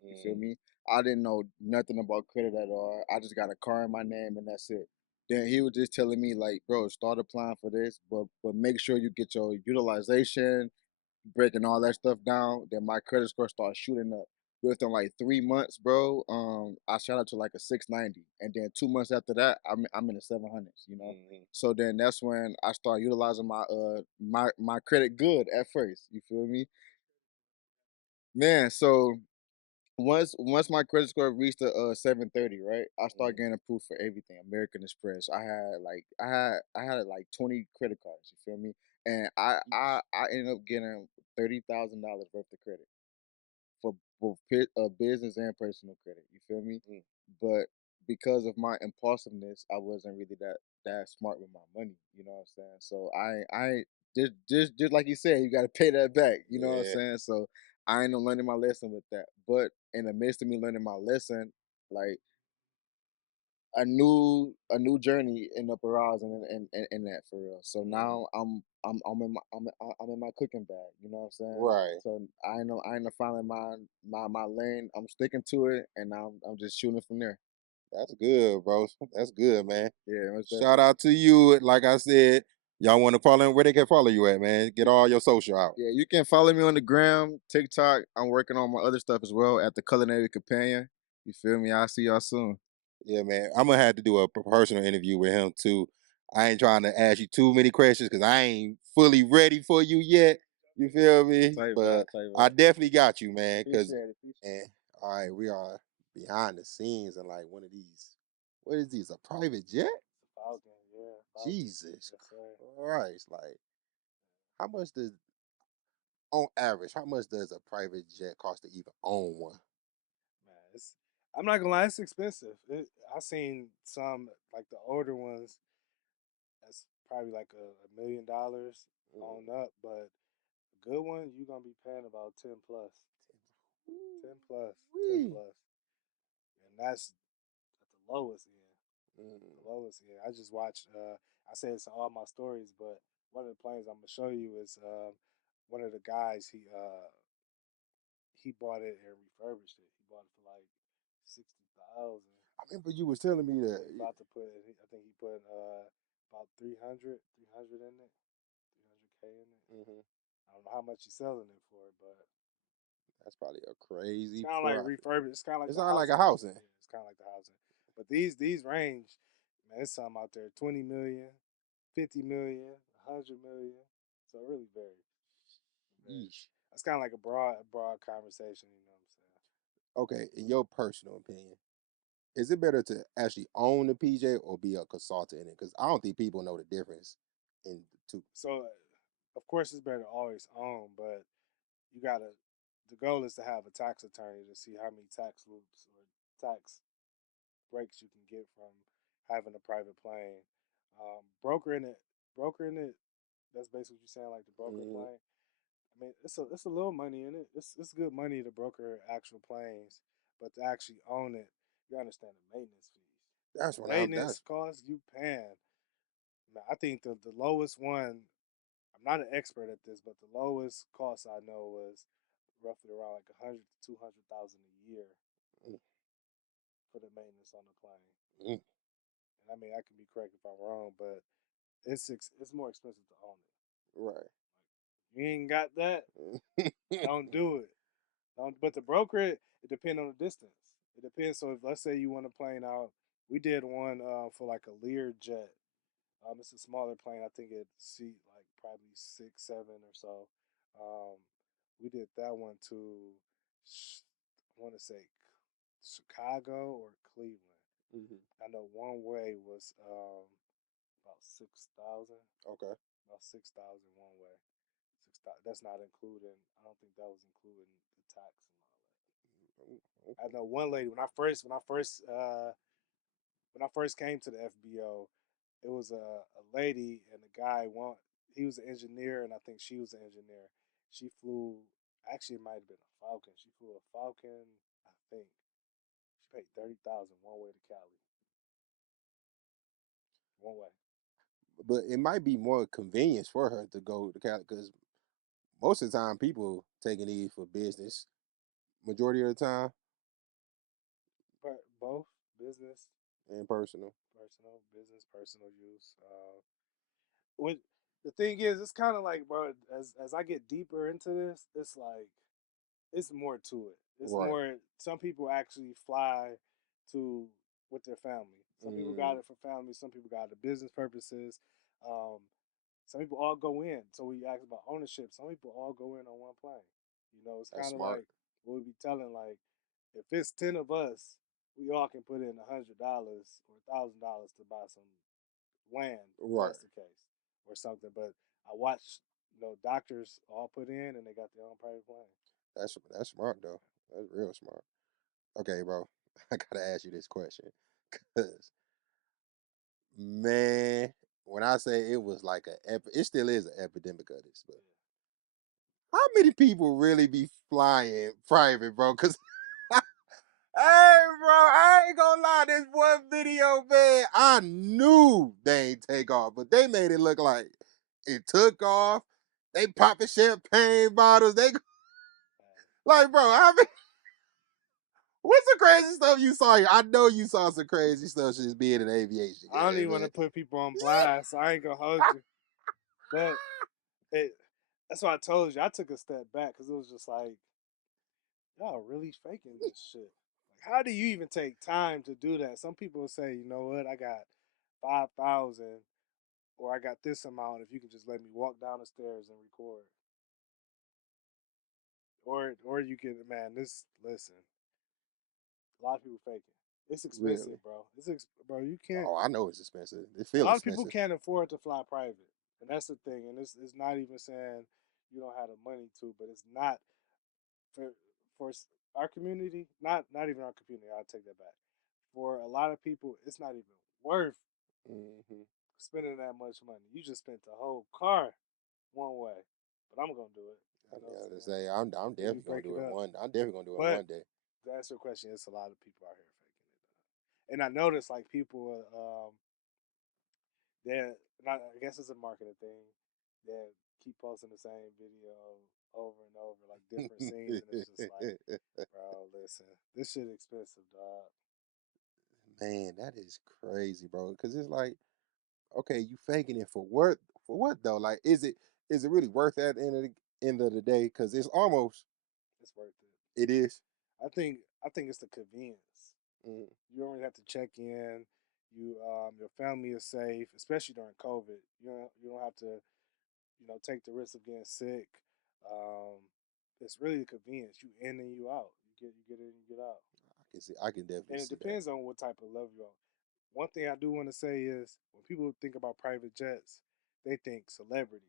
You feel Mm-hmm. me? I didn't know nothing about credit at all. I just got a car in my name, and that's it. Then he was just telling me like, bro, start applying for this, but make sure you get your utilization, breaking all that stuff down. Then my credit score started shooting up. Within like 3 months, bro, I shot up to like a 690, and then 2 months after that, I'm in the 700s. Mhm. So then that's when I started utilizing my credit good at first. You feel me, man? So once my credit score reached the 730, right? I started Mhm. getting approved for everything. American Express. I had like 20 credit cards. You feel me? And I ended up getting $30,000 worth of credit for both business and personal credit. You feel me? Mm. But because of my impulsiveness, I wasn't really that smart with my money. You know what I'm saying? So I just like you said, you got to pay that back. You know what I'm Yeah. saying? So I ended up learning my lesson with that. But in the midst of me learning my lesson, like a new journey in up arousing in that for real. So Mhm. now I'm in I'm in my cooking bag. You know what I'm saying? Right. So I know finally my lane. I'm sticking to it, and I'm just shooting from there. That's good, bro. That's good, man. Yeah, most Shout definitely. out to you. Like I said, y'all want to follow him? Where they can follow you at, man? Get all your social out. Yeah, you can follow me on the gram, TikTok. I'm working on my other stuff as well at the Culinary Companion. You feel me? I'll see y'all soon. Yeah, man. I'm gonna have to do a personal interview with him too. I ain't trying to ask you too many questions because I ain't fully ready for you yet. You feel me? Type But vibe, type I vibe. definitely got you, man. Cause Appreciate it. Appreciate and all right, we are behind the scenes and like one of these. What is these? A private jet? Falcon, yeah, Falcon. Jesus Yes, sir. Christ! Like, how much does on average? How much does a private jet cost to even own one? Man, I'm not gonna lie, it's expensive. I seen some like the older ones. That's probably like $1 million Mm. on up, but a good one you gonna be paying about 10 plus, 10 plus, 10 Woo-wee. plus, and that's at the lowest end. Mm. The lowest end. I just watched. I said it's in all my stories, but one of the planes I'm gonna show you is one of the guys. He bought it and refurbished it. He bought it for like 60,000. I remember you was telling me And he's that. about to put. I think he put about 300 in it, 300K in it. Mhm. I don't know how much he's selling it for, but That's probably a it's crazy kind of like profit. refurbished. It's kind of like It's the not like a housing. housing. Yeah, it's kind of like the housing. But these range, man. It's something out there: 20 million, 50 million, 100 million. So it really varies. It varies. Yeesh. That's kind of like a broad conversation. You know what I'm saying? Okay, in your personal opinion, is it better to actually own the PJ or be a consultant in it? Because I don't think people know the difference in the two. So, of course, it's better to always own, but you gotta. The goal is to have a tax attorney to see how many tax loops or tax breaks you can get from having a private plane. Brokering it, brokering it. That's basically what you're saying, like the broker Mhm. plane. I mean, it's a little money in it. It's good money to broker actual planes, but to actually own it, you understand the maintenance fees. That's The what I'm. maintenance That's costs you paying. Man, I think the lowest one. I'm not an expert at this, but the lowest cost I know was roughly around like 100 to 200,000 a year mm, for the maintenance on the plane. mm, And I mean, I can be correct if I'm wrong, but it's more expensive to own it. right. You ain't got that, don't do it. Don't. But the broker, it depends on the distance. It depends. So if let's say you want a plane out, we did one for like a Lear jet. It's a smaller plane. I think it seat like probably 6, 7 or so. Um, we did that one to, I want to say Chicago or Cleveland. Mhm. I know one way was about 6,000. Okay. About 6,000 one way. 6,000. That's not including. I don't think that was including the tax and all that. Mm, mm, I know one lady when I first came to the FBO, it was a lady and a guy. He was an engineer and I think she was an engineer. She flew. Actually, it might have been a Falcon. She flew a Falcon. I think she paid 30,000 one way to Cali, one way. But it might be more convenience for her to go to Cali because most of the time people taking these for business. Majority of the time But both business, and personal. personal, business, personal use. What the thing is, it's kind of like, bro, as I get deeper into this, it's like it's more to it. It's Right. more. Some people actually fly to with their family. Some people got Mm, it for family. Some people got it for business purposes. Um, some people all go in. So we ask about ownership. Some people all go in on one plane. You know, it's that's kind of smart. like what we be telling, like, if it's 10 of us, we all can put in $100 or $1,000 to buy some land, if Right. that's the case, or something. But I watched, doctors all put in and they got their own private plane. That's smart though. That's real smart. Okay, bro. I gotta ask you this question, cause man, when I say it was like it still is an epidemic of this. But Yeah. how many people really be flying private, bro? Cause hey, bro, I ain't gonna lie. This one video, man, I knew they ain't take off, but they made it look like it took off. They popping champagne bottles. They like, bro. I mean, what's the crazy stuff you saw here? I know you saw some crazy stuff just being in the aviation I don't game, even want man. to put people on blast. So I ain't gonna hold you, but it, that's why I told you I took a step back because it was just like y'all really faking this shit. Like, how do you even take time to do that? Some people will say, you know what, I got 5,000 or I got this amount. If you can just let me walk down the stairs and record, or you can, man. This listen, a lot of people faking. It's Really? expensive, bro. Bro. You can't. Oh, I know it's expensive. It A feel lot of people expensive. can't afford to fly private, and that's the thing. And it's not even saying you don't have the money to, but it's not for for our community. Not even our community. I'll take that back. For a lot of people, it's not even worth Hmm. spending that much money. You just spent the whole car one way, but I'm gonna do it. I You know what I'm gotta saying? say, I'm Let me definitely gonna break do it it up. one. I'm definitely gonna do it But one day. to answer your question, it's a lot of people out here faking it. And I noticed like people, I guess it's a marketing thing. They keep posting the same video over and over, like different scenes, and it's just like, bro, listen, this shit expensive, dog. Man, that is crazy, bro. Because it's like, okay, you faking it for what? For what though? Like, is it really worth that at the end of the day? Because it's almost It's worth it. it is. I think it's the convenience. Mm, You don't really have to check in. Your family is safe, especially during COVID. You don't have to take the risk of getting sick. Um, it's really the convenience. You in and you out. You get in and you get out. I can definitely And it see that. depends on what type of level you're on. One thing I do want to say is when people think about private jets, they think celebrities.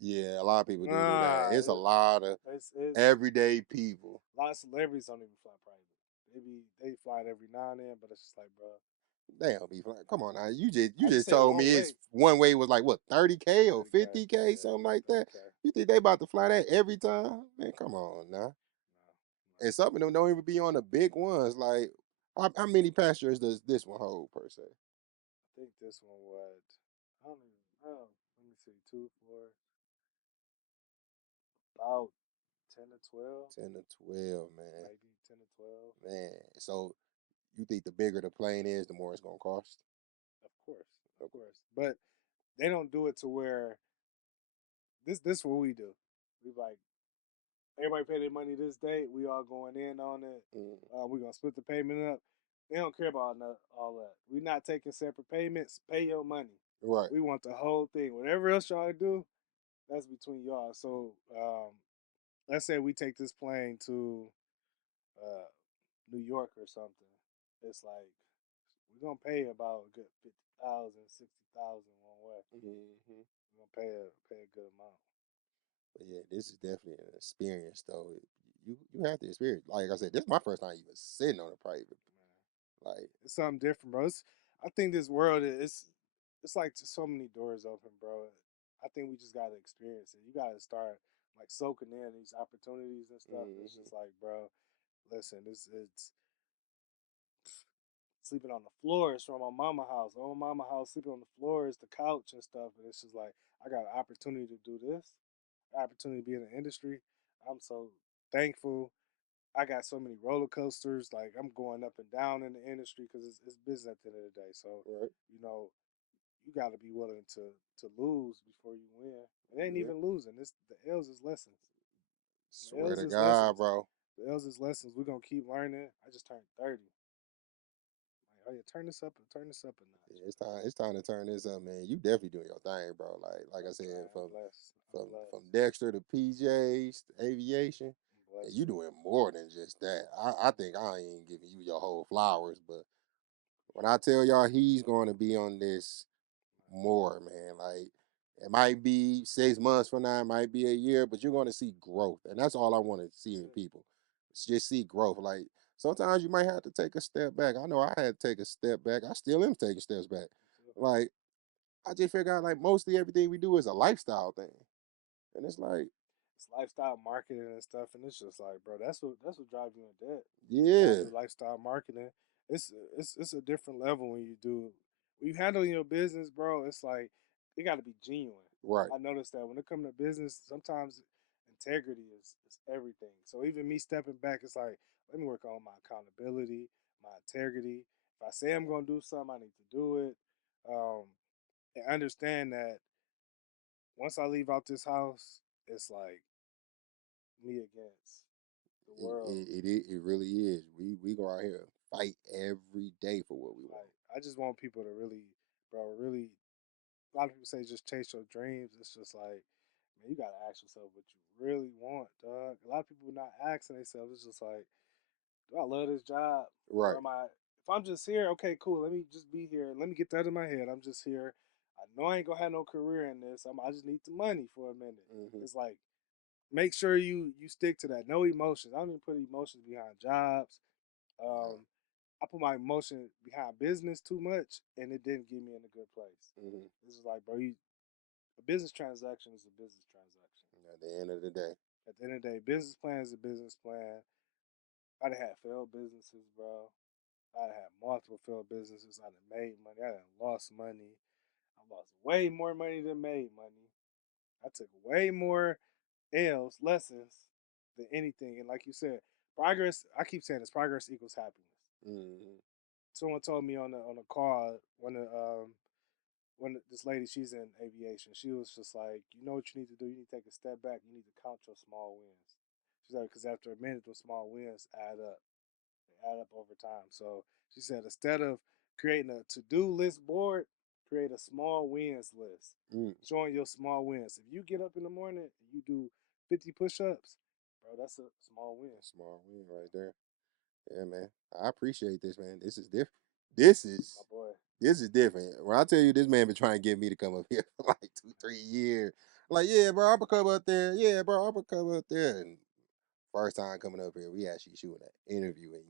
Yeah, a lot of people do that. Nah, It's a lot of it's everyday people. a lot of celebrities don't even fly private. They fly it every now and then, but it's just like, bro, They don't be flying. Come on now. You I just just said told me one it's way, one way was like what 30K or 30K, 50K, yeah, something like that. 30K. You think they about to fly that every time? Man, come on now. No, no. And some of them don't even be on the big ones. Like how many passengers does this one hold per se? I think this one would. I don't even know. Let me see. Two, four, about 10 to 12, 10 to 12, man. maybe 10 to 12. Man. So you think the bigger the plane is, the more it's gonna cost? Of course. But they don't do it to where this what we do. We like everybody pay their money this date. We all going in on it. Mm, We're gonna split the payment up. They don't care about all that. We're not taking separate payments. Pay your money. right. We want the whole thing. Whatever else y'all do, that's between y'all. So let's say we take this plane to uh, New York or something. It's like we're gonna pay about a good 50,000, 60,000 one way. Hmm. We're gonna pay a good amount. But yeah, this is definitely an experience though. You have to experience. Like I said, this is my first time even sitting on a private. Man, Like, it's something different, bro. I think this world is it's like just so many doors open, bro. I think we just gotta experience it. You gotta start like soaking in these opportunities and stuff. It's hmm just like, bro, listen, it's sleeping on the floors from my mama house. Oh, my mama house sleeping on the floors, the couch and stuff. And it's just like I got an opportunity to do this, opportunity to be in the industry. I'm so thankful. I got so many roller coasters. Like I'm going up and down in the industry because it's business at the end of the day. So Right. you know you got to be willing to lose before you win. It ain't Yeah. even losing. It's the L's is lessons. The Swear L's to is God, lessons. bro. The L's is lessons. We're gonna keep learning. I just turned 30. Like, oh yeah, turn this up a notch. Yeah, it's time to turn this up, man. You definitely doing your thing, bro. Like I I'm said, trying. I'm blessed. I'm from blessed. Dexter to PJs to aviation, I'm and blessed, you doing more than just that. I think I ain't even giving you your whole flowers, but when I tell y'all he's going to be on this more, man, like it might be 6 months from now, it might be a year, but you're going to see growth, and that's all I want to see in people. Just see growth. Like sometimes you might have to take a step back. I know I had to take a step back. I still am taking steps back. man. Like I just figure out like mostly everything we do is a lifestyle thing, and it's like, It's lifestyle marketing and stuff, and it's just like, bro, that's what drives you in debt. Trying to yeah, do lifestyle marketing, it's a different level when you do when you handle your business, bro. It's like it got to be genuine. right, I noticed that when it comes to business, sometimes integrity is everything. So even me stepping back, it's like let me work on my accountability, my integrity. If I say I'm gonna do something, I need to do it. Um, and understand that once I leave out this house, it's like me against the world. it really is. We go out here fight every day for what we want. Like I just want people to really, bro, really. A lot of people say just chase your dreams. It's just like, man, you gotta ask yourself what you really want, dog. A lot of people not asking themselves. It's just like, do I love this job, or Right. am I? If I'm just here, okay, cool. Let me just be here. Let me get that in my head. I'm just here. I know I ain't gonna have no career in this. I just need the money for a minute. Hmm. It's like make sure you stick to that. No emotions. I don't even put emotions behind jobs. Nah. Um, I put my emotion behind business too much, and it didn't get me in a good place. Hmm. This is like, bro, a business transaction is a business transaction. At the end of the day, At the end of the day, business plan is a business plan. I done had failed businesses, bro. I done had multiple failed businesses. I done made money. I done lost money. I lost way more money than made money. I took way more L's, lessons, than anything. And like you said, progress. I keep saying this: progress equals happiness. hmm, Someone told me on a call when this lady, she's in aviation, she was just like, you know what you need to do? You need to take a step back. You need to count your small wins. She's like, because after a minute, those small wins add up. They add up over time. So she said, instead of creating a to-do list board, create a small wins list, mm, showing your small wins. If you get up in the morning and you do 50 push-ups, bro, that's a small win. small win right there. Yeah, man. I appreciate this, man. This is different. This My is boy. this is different. When I tell you this man been trying to get me to come up here for like 2, 3 years. Like, yeah, bro, I'm gonna come up there. Yeah, bro, I'm gonna come up there. And first time coming up here, we actually shooting an interview, and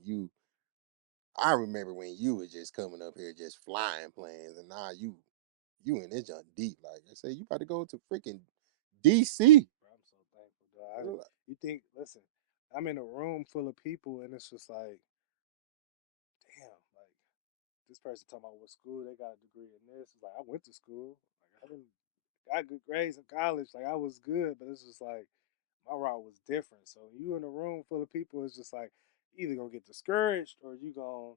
I remember when you was just coming up here just flying planes, and now you in this junk deep. Like I say, you about to go to freaking DC. Bro, I'm so thankful, dog. You think, listen, I'm in a room full of people, and it's just like, damn, like this person talking about what school they got a degree in this. It's like I went to school, like I didn't got good grades in college, like I was good, but it's just like my route was different. So you in a room full of people, it's just like you either gonna get discouraged or you gonna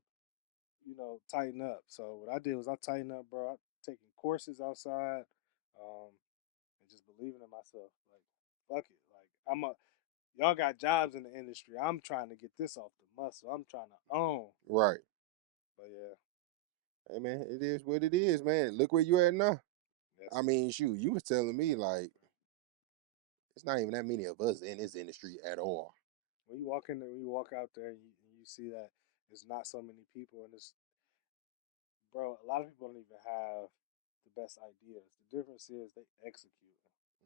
tighten up. So what I did was I tightened up, bro. I taking courses outside, and just believing in myself. Like fuck it, like y'all got jobs in the industry. I'm trying to get this off the muscle. I'm trying to own. Right. But yeah, Hey man, it is what it is, man. Look where you at now. yes, I sir. mean, shoot, you was telling me like it's not even that many of us in this industry at all. When you walk in there, when you walk out there, and you see that there's not so many people, and it's bro. A lot of people don't even have the best ideas. The difference is they execute.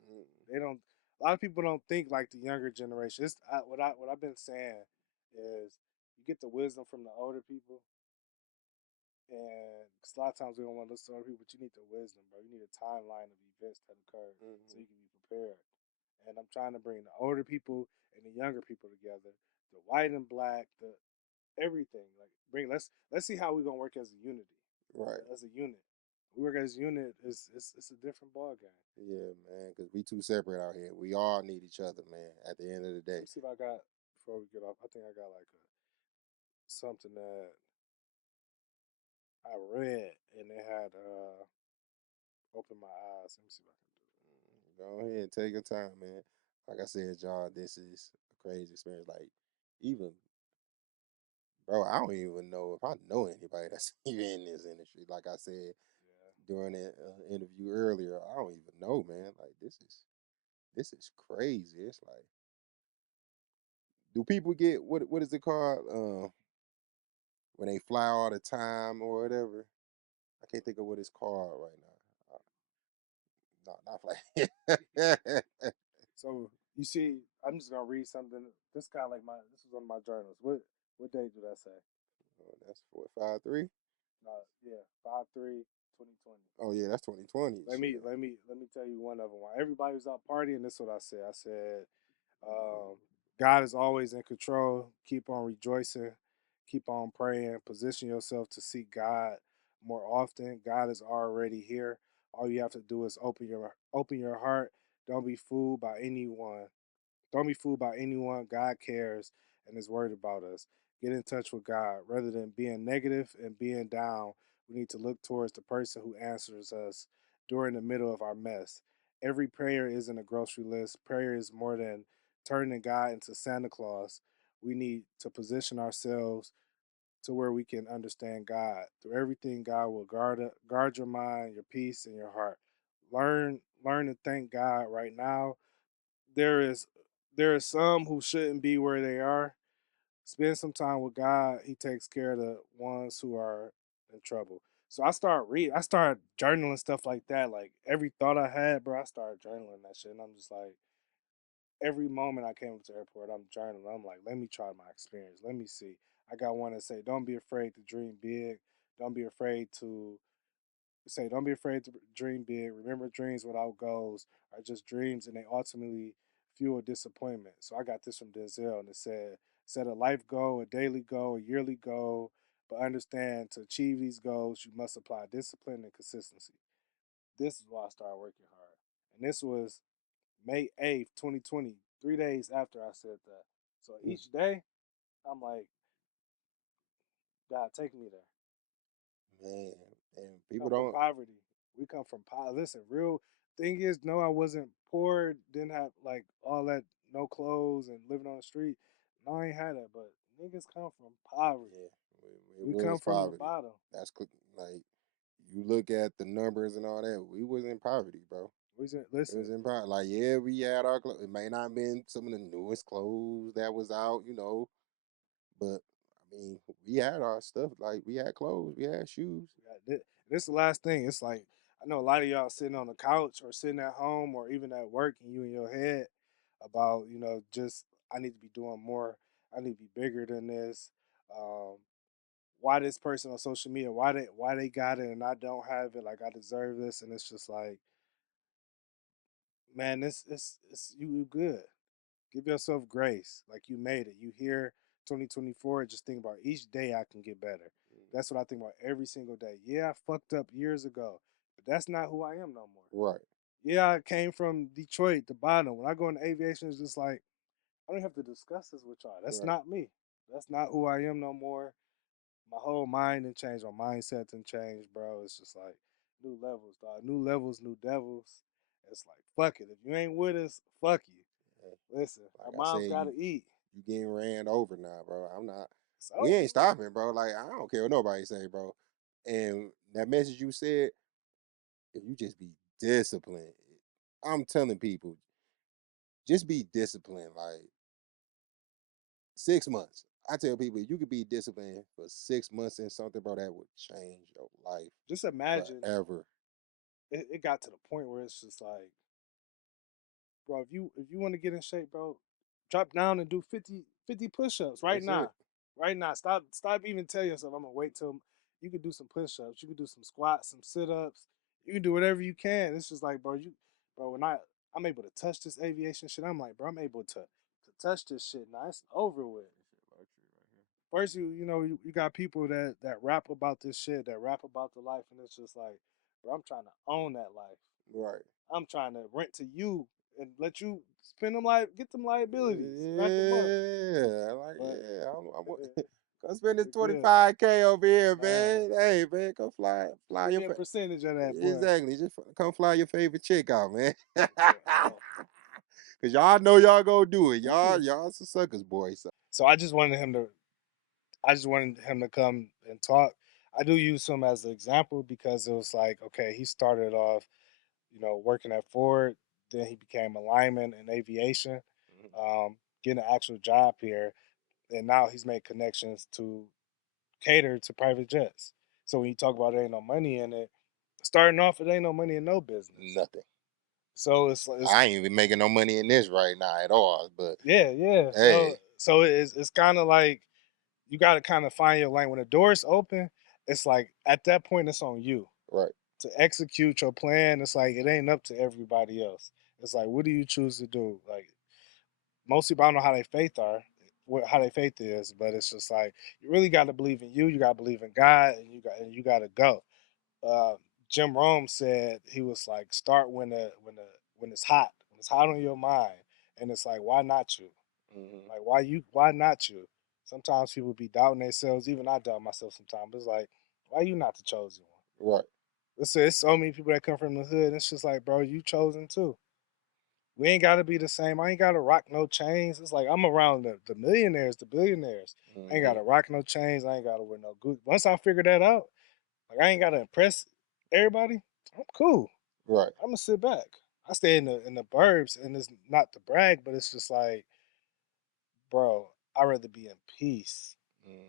Mm, They don't. A lot of people don't think like the younger generation. What I've been saying is you get the wisdom from the older people, and 'cause a lot of times we don't want to listen to other people, but you need the wisdom, bro. You need a timeline of events that occurred so mhm. you can be prepared. And I'm trying to bring the older people and the younger people together, the white and black, the everything. Like bring let's see how we're gonna work as a unity, Right. as a unit. We work as a unit. It's a different ball game. Yeah, man, because we too separate out here. We all need each other, man, at the end of the Let day. me see if I got. before we get off. I think I got like something that I read and it had opened my eyes. Let me see if I can do it. Go ahead, and take your time, man. Like I said, y'all, this is a crazy experience. Like, even, bro, I don't even know if I know anybody that's even in this industry. Like I said Yeah. during the interview earlier, I don't even know, man. Like, this is crazy. It's like, do people get what is it called? When they fly all the time or whatever. I can't think of what it's called right now. Not fly. So you see, I'm just gonna read something. This kind of like my. This was on my journals. What date did I say? Oh, that's 453. Yeah, 5/3/2020. Oh yeah, that's 2020. Let me Shit. let me let me tell you one of them. While everybody was out partying, this is what I said. I said, um, God is always in control. Keep on rejoicing. Keep on praying. Position yourself to seek God more often. God is already here. All you have to do is open your heart. Don't be fooled by anyone. Don't be fooled by anyone. God cares and is worried about us. Get in touch with God. Rather than being negative and being down, we need to look towards the person who answers us during the middle of our mess. Every prayer isn't a grocery list. Prayer is more than turning God into Santa Claus. We need to position ourselves to where we can understand God. Through everything, God will guard your mind, your peace, and your heart. Learn to thank God right now. There is there are some who shouldn't be where they are. Spend some time with God. He takes care of the ones who are in trouble. So I started journaling stuff like that. Like every thought I had, bro, I started journaling that shit. And I'm just like, every moment I came up to the airport, I'm journaling. I'm like, let me try my experience. Let me see. I got one that say, don't be afraid to dream big. Don't be afraid to say, don't be afraid to dream big. Remember, dreams without goals are just dreams, and they ultimately fuel disappointment. So I got this from Denzel, and it said, set a life goal, a daily goal, a yearly goal, but understand to achieve these goals, you must apply discipline and consistency. This is why I started working hard. And this was May 8th, 2020, 3 days after I said that. So Mm, each day, I'm like, God, take me there. man, and Come people from don't. poverty. We come from poverty. Listen, real thing is, no, I wasn't poor. Didn't have like all that, no clothes and living on the street. No, I ain't had that. But niggas come from poverty. Yeah, it We come was from the poverty. bottom. Like, you look at the numbers and all that. We was in poverty, bro. It Listen. was in poverty. Like, yeah, we had our clothes. It may not have been some of the newest clothes that was out, but I mean, we had our stuff. Like, we had clothes, we had shoes. This is the last thing. It's like I know a lot of y'all sitting on the couch or sitting at home or even at work, and you in your head about just I need to be doing more. I need to be bigger than this. Um, why this person on social media? Why they got it and I don't have it? Like I deserve this, and it's just like, man, this it's you good. Give yourself grace. Like you made it. You here, 2024. Just think about each day I can get better. That's what I think about every single day. Yeah, I fucked up years ago, but that's not who I am no more. Right, Yeah, I came from Detroit, the bottom. When I go into aviation, it's just like I don't have to discuss this with y'all. That's right. not me. That's not who I am no more. My whole mind didn't change. My mindset didn't change, bro. It's just like new levels, dog. New levels, new devils. It's like fuck it. If you ain't with us, fuck you. Yeah. Listen, our Like I moms said, gotta eat. you getting ran over now, bro. I'm not. It's We over, ain't bro. stopping, bro. Like, I don't care what nobody say, bro. And that message you said, if you just be disciplined, I'm telling people, just be disciplined. Like, 6 months. I tell people, you could be disciplined for 6 months in something, bro, that would change your life Just imagine forever. it got to the point where it's just like, bro, if you want to get in shape, bro, drop down and do 50 push-ups right That's now. it. Right now. Stop even telling yourself I'm gonna wait till you can do some push-ups, you can do some squats, some sit-ups, you can do whatever you can. It's just like, bro, when I'm able to touch this aviation shit, I'm like, bro, I'm able to touch this shit now. It's over with. First, you got people that rap about this shit, that rap about the life, and it's just like, bro, I'm trying to own that life. Right. I'm trying to rent to you and let you spend them get them liabilities, rack them up. Yeah, like But yeah, come spend this we good, 25K over here, man. man. Hey, man, come fly Give your me a percentage of that, boy. exactly. Just come fly your favorite chick out, man. That's it. Cause y'all know y'all gonna do it. Yeah. Y'all some suckers, boys. So I just wanted him to come and talk. I do use him as an example because it was like, okay, he started off, working at Ford, then he became a lineman in aviation, Mhm. getting an actual job here, and now he's made connections to cater to private jets. So when you talk about there ain't no money in it, starting off, it ain't no money in no business. Nothing. So it's I ain't even making no money in this right now at all. But yeah, yeah. So hey, so it's kind of like you got to kind of find your lane. When the door's open, it's like at that point it's on you right. to execute your plan. It's like it ain't up to everybody else. It's like what do you choose to do? Like most people, I don't know how they faith are, how their faith is, but it's just like you really got to believe in you. You got to believe in God, and you got to go. Uh, Jim Rome said he was like start when it's hot on your mind, and it's like why not you? Hmm. Like why not you? Sometimes people be doubting themselves. Even I doubt myself sometimes. But it's like why you not the chosen one? Right. It's so many people that come from the hood. And it's just like bro, you chosen too. We ain't got to be the same. I ain't got to rock no chains. It's like I'm around the millionaires, the billionaires. I ain't got Hmm. to rock no chains. I ain't got to wear no good. Once I figure that out, like I ain't got to impress everybody. I'm cool. Right. I'm gonna sit back. I stay in the burbs, and it's not to brag, but it's just like, bro, I'd rather be in peace,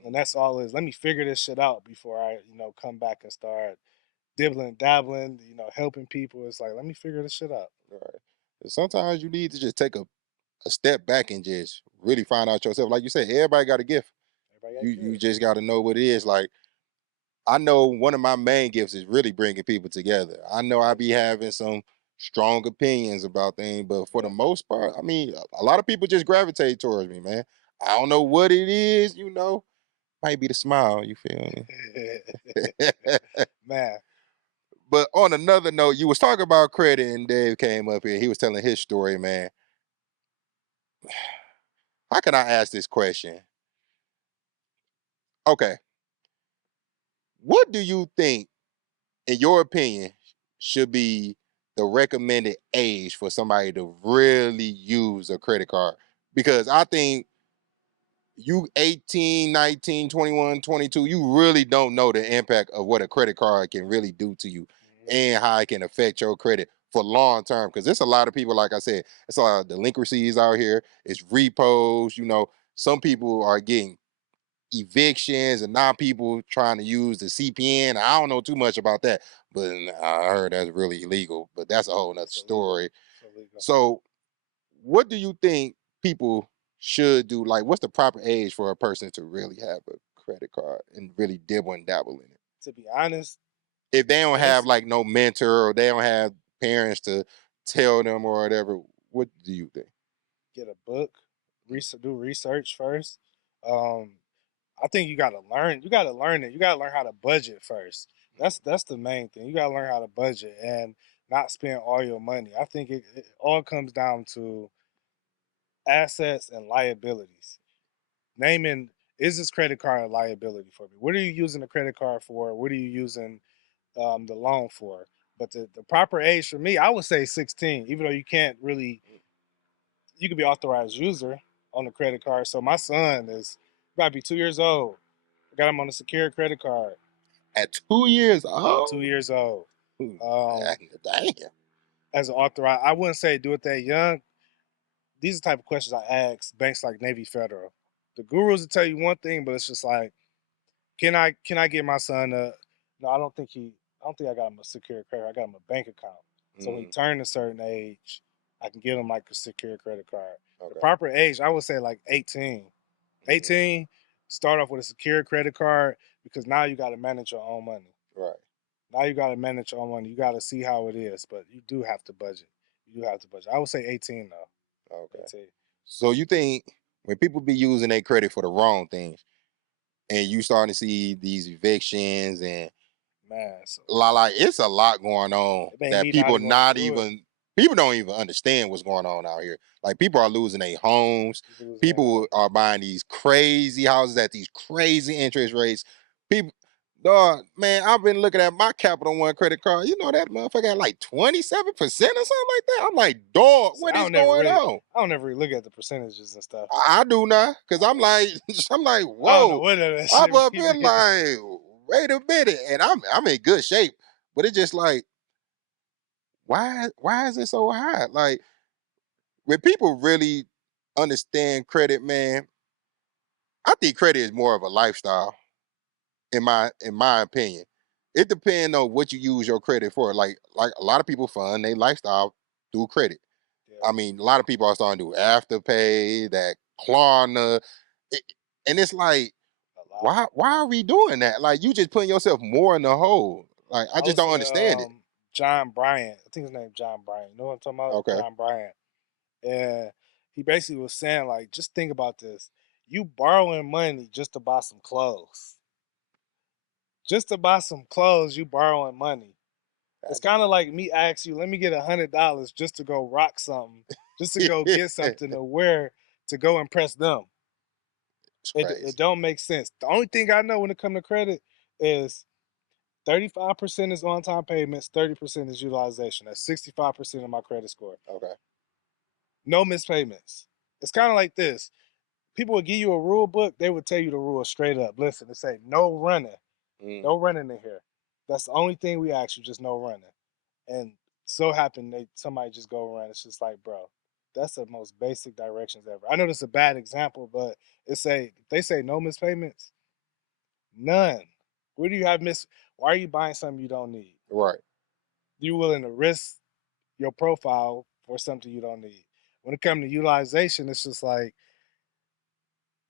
and Mm. that's all it is. Let me figure this shit out before I, come back and start dibbling, dabbling, helping people. It's like let me figure this shit out. Right. Sometimes you need to just take a step back and just really find out yourself. Like you said, everybody got a gift. Everybody got a You gift. just got to know what it is. Like I know one of my main gifts is really bringing people together. I know I Yeah, be having some strong opinions about things, but for the yeah. most part, I mean, a lot of people just gravitate towards me, man. I don't know what it is. Might be the smile. You feel me? Man, But on another note, you was talking about credit, and Dave came up here. He was telling his story, man. How can I ask this question? Okay, what do you think, in your opinion, should be the recommended age for somebody to really use a credit card? Because I think you 18, 19, 21, 22, you really don't know the impact of what a credit card can really do to you mhm, and how it can affect your credit for long term. Because there's a lot of people, like I said, it's a lot of delinquencies out here. It's repos. Some people are getting evictions and now people trying to use the CPN. I don't know too much about that, but I heard that's really illegal. But that's a whole nother it's illegal. story. It's illegal. So, what do you think people should do? Like, what's the proper age for a person to really have a credit card and really dibble and dabble in it? To be honest, If they don't have base like no mentor or they don't have parents to tell them or whatever, what do you think? get a book, Mm, do research first. Um, I think you got to learn. You got to learn it. You got to learn how to budget first. That's the main thing. You got to learn how to budget and not spend all your money. I think it all comes down to assets and liabilities. Naming, is this credit card a liability for me? What are you using the credit card for? What are you using the loan for? But the proper age for me, I would say 16. Even though you can't really, you could be authorized user on the credit card. So my son is about to be 2 years old. I got him on a secure credit card At 2 years at two old? years old. Ooh, Um, damn. as an authorized, I wouldn't say do it that young. These are the type of questions I ask banks like Navy Federal. The gurus will tell you one thing, but it's just like, can I get my son a? No, I don't think he. I don't think I got him a secure credit. I got him a bank account. So when he Mm, turned a certain age, I can get him like a secure credit card. The okay. proper age, I would say like 18. Mm, 18, start off with a secure credit card because now you got to manage your own money. right. Now you got to manage your own money. You got to see how it is, but you do have to budget. You do have to budget. I would say 18 though. Okay. 18. So you think when people be using their credit for the wrong things, and you starting to see these evictions and Man, so like it's a lot going on it made that me not people even want to not do it. even people don't even understand what's going on out here. Like people are losing their homes. People losing their People home. are buying these crazy houses at these crazy interest rates. People, dog, man, I've been looking at my Capital One credit card. You know that motherfucker had like 27% or something like that. I'm like, dog, See, what is going on? I don't ever really look at the percentages and stuff. I do not, cause I'm like, I'm like, I don't know whoa. what that I'm shit up be here meaning. like, wait a minute, and I'm in good shape, but it's just like, why is it so high? Like when people really understand credit, man, I think credit is more of a lifestyle, in my opinion. It depends on what you use your credit for. Like a lot of people fund their lifestyle through credit. Yeah, I mean, a lot of people are starting to do afterpay, that Klarna, it, and it's like, a lot. why are we doing that? Like you just putting yourself more in the hole. Like I I just was don't in understand it. John Bryant. I think his name John Bryant. You know what I'm talking about? Okay. John Bryant. And he basically was saying, like, just think about this. You borrowing money just to buy some clothes. Just to buy some clothes, you borrowing money. It's kind of like me ask you, let me get $100 just to go rock something, just to go get It's something to wear to go impress them. It crazy. don't make sense. The only thing I know when it comes to credit is 35% is on time payments, 30% is utilization. That's 65% of my credit score. Okay. No missed payments. It's kind of like this. People would give you a rule book, they would tell you the rules straight up. Listen, they say no running. Mm, No running in here. That's the only thing we ask you, just no running. And so happened they somebody just go run. It's just like, bro, that's the most basic directions ever. I know this is a bad example, but they say no missed payments, none. Where do you have miss? Why are you buying something you don't need? right. You willing to risk your profile for something you don't need? When it comes to utilization, it's just like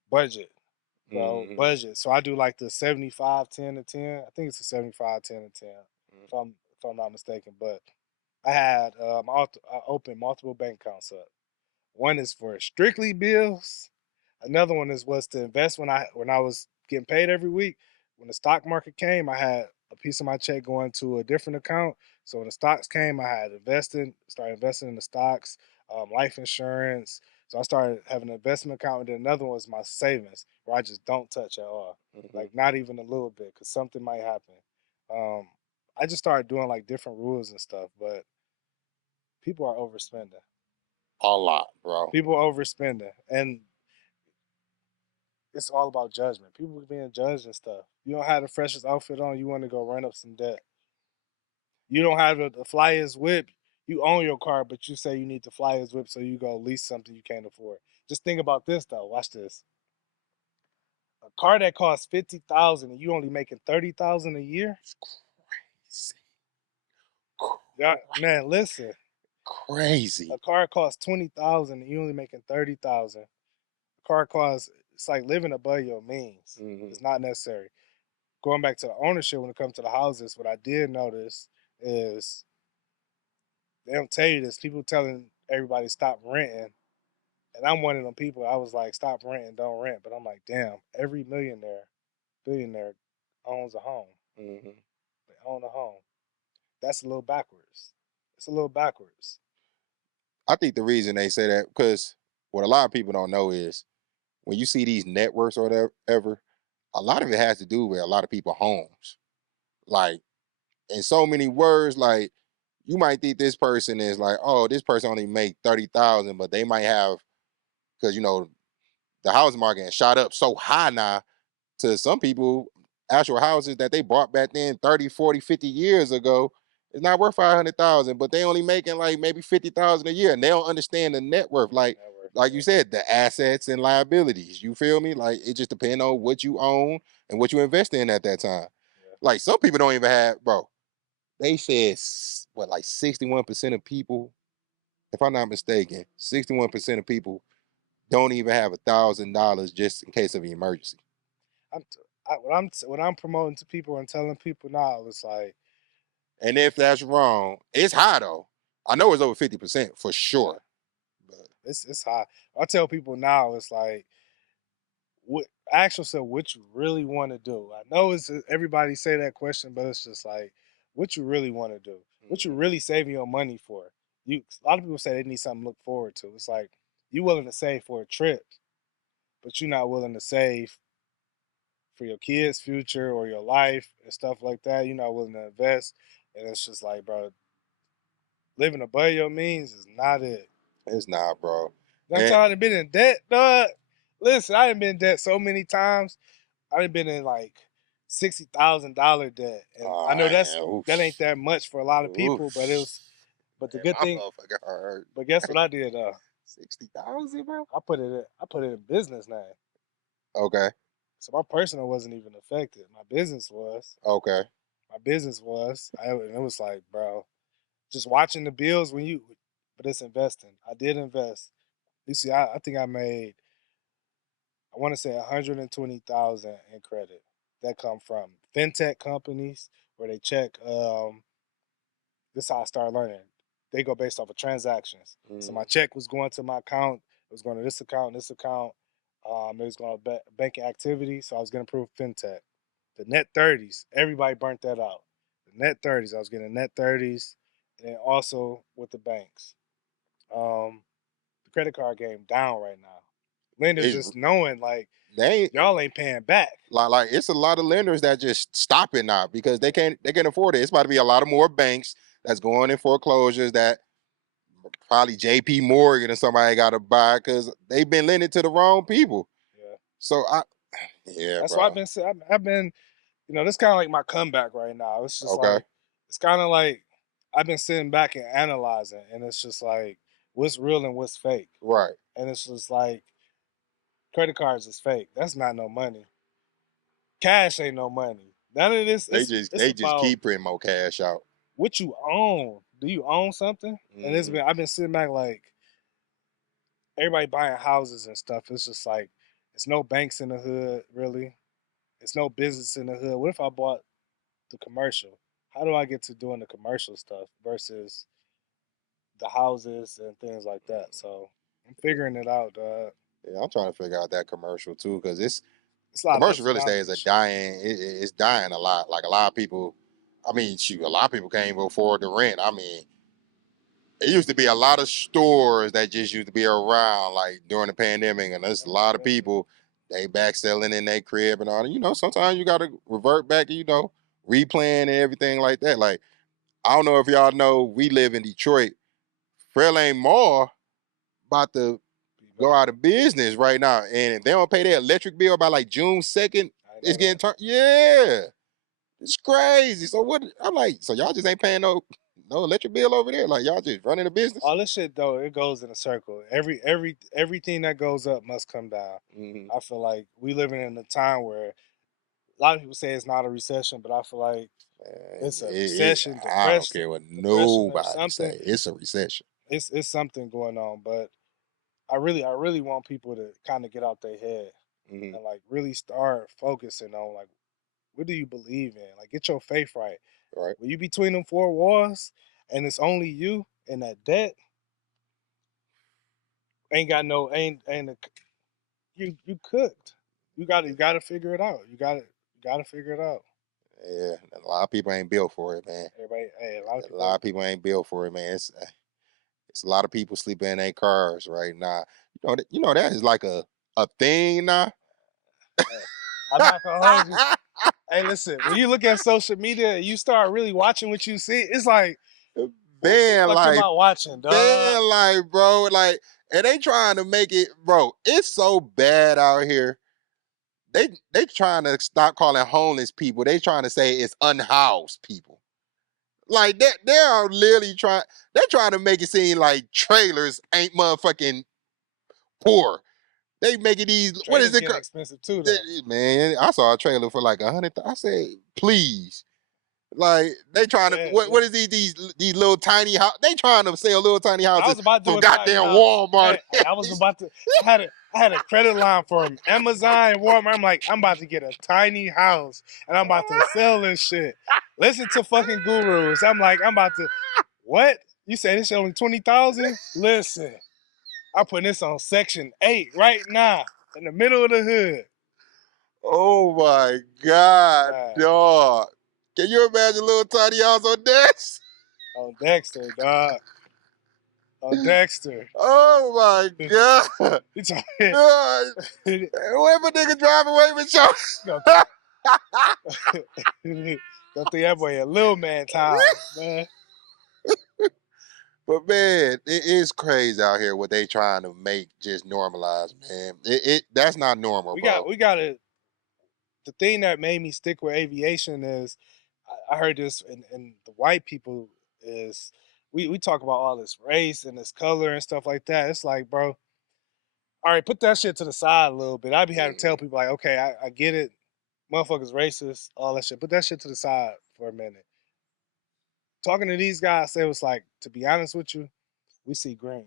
budget, bro, Hmm. budget. So I do like the 75, 10 to 10. I think it's a 75, 10 to 10, if I'm not mistaken. But I had I opened multiple bank accounts up. One is for strictly bills. Another one was to invest when I was getting paid every week. When the stock market came, I had a piece of my check going to a different account. So when the stocks came, I had started investing in the stocks, life insurance. So I started having an investment account, and then another one was my savings, where I just don't touch at all, Hmm. like not even a little bit, because something might happen. Um, I just started doing like different rules and stuff, but people are overspending. A lot, bro. People are overspending, and it's all about judgment. People being judged and stuff. You don't have the freshest outfit on, you want to go run up some debt. You don't have the flyest whip. You own your car, but you say you need the flyest whip, so you go lease something you can't afford. Just think about this though. Watch this. A car that costs 50,000 and you only making 30,000 a year. Crazy. Yeah, man, listen. A Crazy. car costs 20,000 and you only making 30,000. A car costs, it's like living above your means. Hmm. It's not necessary. Going back to the ownership when it comes to the houses, what I did notice is they don't tell you this. People telling everybody stop renting, and I'm one of them people. I was like, stop renting, don't rent. But I'm like, damn, every millionaire, billionaire owns a home. Hmm. They own a home. That's a little backwards. It's a little backwards. I think the reason they say that because what a lot of people don't know is when you see these networks or whatever, a lot of it has to do with a lot of people homes. Like in so many words, like you might think this person is like, oh, this person only make 30,000, but they might have because the housing market has shot up so high now to some people, actual houses that they bought back then 30, 40, 50 years ago, it's not worth 500,000, but they only making like maybe 50,000 a year. And they don't understand the net worth. Network, Like you yeah, said, the assets and liabilities. You feel me? Like it just depends on what you own and what you invest in at that time. yeah. Like some people don't even have, bro. They said what, like 61% of people, if I'm not mistaken, 61% of people don't even have $1,000 just in case of an emergency. I'm, what I'm promoting to people and telling people now is like, And if that's wrong, it's high though. I know it's over 50% for yeah, sure. But it's high. I tell people now, it's like, what ask yourself what you really want to do. I know it's everybody say that question, but it's just like what you really want to do. What you mhm, really saving your money for. A lot of people say they need something to look forward to. It's like you willing to save for a trip, but you're not willing to save for your kids' future or your life and stuff like that. You're not willing to invest, and it's just like, bro, living above your means is not it. It's not, bro. I'm And tired of being in debt, dog. Listen, I have been in debt so many times. I've been in like $60,000 debt, and I know man, oof, that ain't that much for a lot of oof. people, but it was. But the Man, good my thing, motherfucker hurt. but guess what I did? 60,000, bro. I put it in business now. Okay, So my personal wasn't even affected. My business was. okay, My business was. And it was like, bro, just watching the bills when you, but it's investing. I did invest. You see, I think I made, I want to say 120,000 in credit that come from fintech companies where they check. This is how I started learning. They go based off of transactions. So my mm, check was going to my account. It was going to this account, this account. It was going to banking activity. So I was getting approved fintech. The net 30s, everybody burnt that out. The net 30s, I was getting net 30s, and also with the banks. The credit card game down right now. Lenders it's just knowing like they ain't y'all ain't paying back. like it's a lot of lenders that just stop it now because they can't afford it. It's about to be a lot of more banks that's going in foreclosures that probably JP Morgan or somebody got to buy because they've been lending to the wrong people. Yeah, So yeah, that's why bro. I've been this kind of like my comeback right now. It's just Okay, like it's kind of like I've been sitting back and analyzing, and it's just like what's real and what's fake, right. and it's just like credit cards is fake. That's not no money. Cash ain't no money. None of this. It's They just about keep putting more cash out. what you own. Do you own something? And Hmm. I've been sitting back like everybody buying houses and stuff. It's just like it's no banks in the hood really. It's no business in the hood. What if I bought the commercial? How do I get to doing the commercial stuff versus the houses and things like that? So I'm figuring it out. Yeah, I'm trying to figure out that commercial too because it's It's a lot of commercial ups and real downs estate with is a this shit. dying. It's dying a lot. Like a lot of people. I mean, shoot, a lot of people can't even afford the rent. I mean, it used to be a lot of stores that just used to be around like during the pandemic, and there's a lot of people they back selling in their crib and all. You know, sometimes you got to revert back. You know, replan and everything like that. Like I don't know if y'all know, we live in Detroit. Fairlane Mall about to go out of business right now, and if they don't pay their electric bill by like June 2nd, I it's know getting that. turned. Yeah, it's crazy. So what? I'm like, so y'all just ain't paying no electric bill over there? Like y'all just running a business? All this shit though, it goes in a circle. Everything that goes up must come down. Hmm. I feel like we living in a time where a lot of people say it's not a recession, but I feel like it's a recession, I don't care what depression or nobody something. say. It's a recession. It's something going on. But I really want people to kind of get out their head Hmm. and like really start focusing on like what do you believe in? Like get your faith right. Right. When you between them four walls and it's only you and that debt, ain't got no ain't a, you cooked. You got to figure it out. You got to figure it out. Yeah, a lot of people ain't built for it, man. Everybody, hey, a lot of A people lot ain't. of people ain't built for it, man. It's a lot of people sleeping in their cars right now. You know that is like a thing now. Hey, I'm not gonna hold you. Hey, listen, when you look at social media and you start really watching what you see, it's like, what the Van fuck am life, I watching, dog? van life, bro. Like, and they trying to make it, bro. It's so bad out here. They trying to stop calling homeless people. They trying to say it's unhoused people. Like that, they are literally trying. They're trying to make it seem like trailers ain't motherfucking poor. They making these. What is Trailers it? getting expensive too, though. Man, I saw a trailer for like 100. I said, please. Like they trying to Yeah, what is these little tiny house? They trying to sell little tiny I houses was about to do from a tiny goddamn house. Walmart. I was about to. I had a credit line from Amazon and Walmart. I'm like, I'm about to get a tiny house and I'm about to sell this shit. Listen to fucking gurus. I'm like, I'm about to. What? You say this shit only 20,000? Listen, I'm putting this on Section 8 right now in the middle of the hood. Oh my god, Man, dog! Can you imagine little tiny house on this? on Dexter, dog. Oh, Dexter. Oh my god. He talking. God. He Whoever nigga drive away with your gonna, gonna think that boy a little man time, man. But man, it is crazy out here what they trying to make just normalized, man. It that's not normal, bro. We got to. The thing that made me stick with aviation is I heard this, and the white people is we talk about all this race and this color and stuff like that. It's like, bro, all right, put that shit to the side a little bit. I be having to tell Mm-hmm. people like, okay, I get it, motherfuckers racist, all that shit. Put that shit to the side for a minute. Talking to these guys, they was like, to be honest with you, we see green.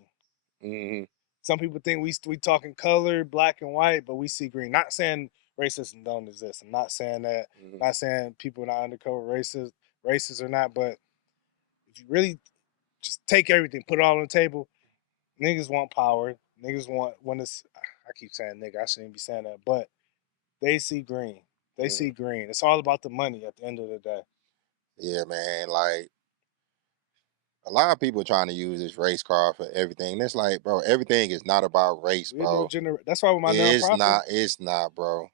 Mm-hmm. Some people think we talking color, black and white, but we see green. Not saying racism don't exist. I'm not saying that. Mm-hmm. Not saying people are not undercover racist or not. But if you really just take everything, put it all on the table, niggas want power. Niggas want when it's. I keep saying nigga. I shouldn't be saying that, but they see green. They Mm-hmm. see green. It's all about the money at the end of the day. Yeah, man. Like a lot of people trying to use this race card for everything. It's like, bro, everything is not about race, We know bro. That's why with my It's nonprofit, not. It's not, bro.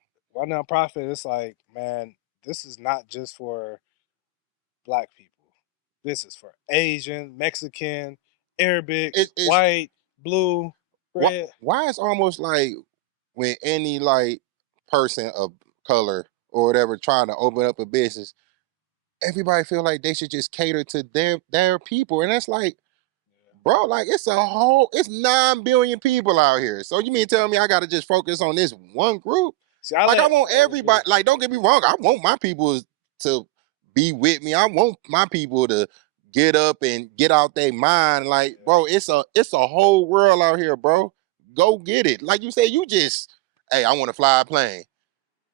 it's like, man, this is not just for black people. This is for Asian, Mexican, Arabic, It's white, blue, red. why it's almost like when any like person of color or whatever trying to open up a business, everybody feel like they should just cater to their people, and that's like, bro, like it's 9 billion people out here. So you mean tell me I gotta just focus on this one group? See, I Like I let want everybody. Like don't get me wrong, I want my people to be with me. I want my people to get up and get out their mind. Like bro, it's a whole world out here, bro. Go get it. Like you say, you just hey, I want to fly a plane.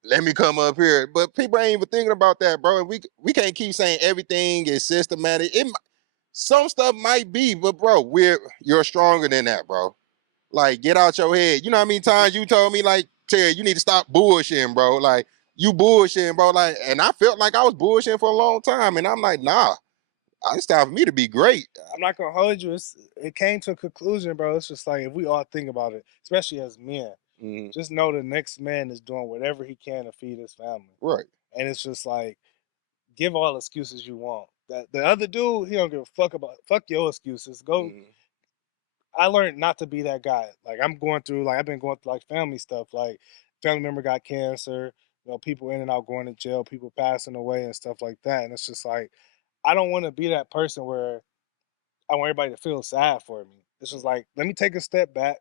Let me come up here. But people ain't even thinking about that, bro. And we can't keep saying everything is systematic. Some stuff might be, but bro, you're stronger than that, bro. Like, get out your head. You know how many times you told me, like, Terry, you need to stop bullshitting, bro. Like, you bullshitting, bro. Like, and I felt like I was bullshitting for a long time. And I'm like, nah, it's time for me to be great. I'm not gonna hold you. It came to a conclusion, bro. It's just like if we all think about it, especially as men, Mhm. just know the next man is doing whatever he can to feed his family, Right. and it's just like give all excuses you want. That the other dude, he don't give a fuck your excuses. Go. Mhm. I learned not to be that guy. Like I've been going through like family stuff. Like family member got cancer. You know, people in and out going to jail, people passing away and stuff like that. And it's just like I don't want to be that person where I want everybody to feel sad for me. It's just like let me take a step back.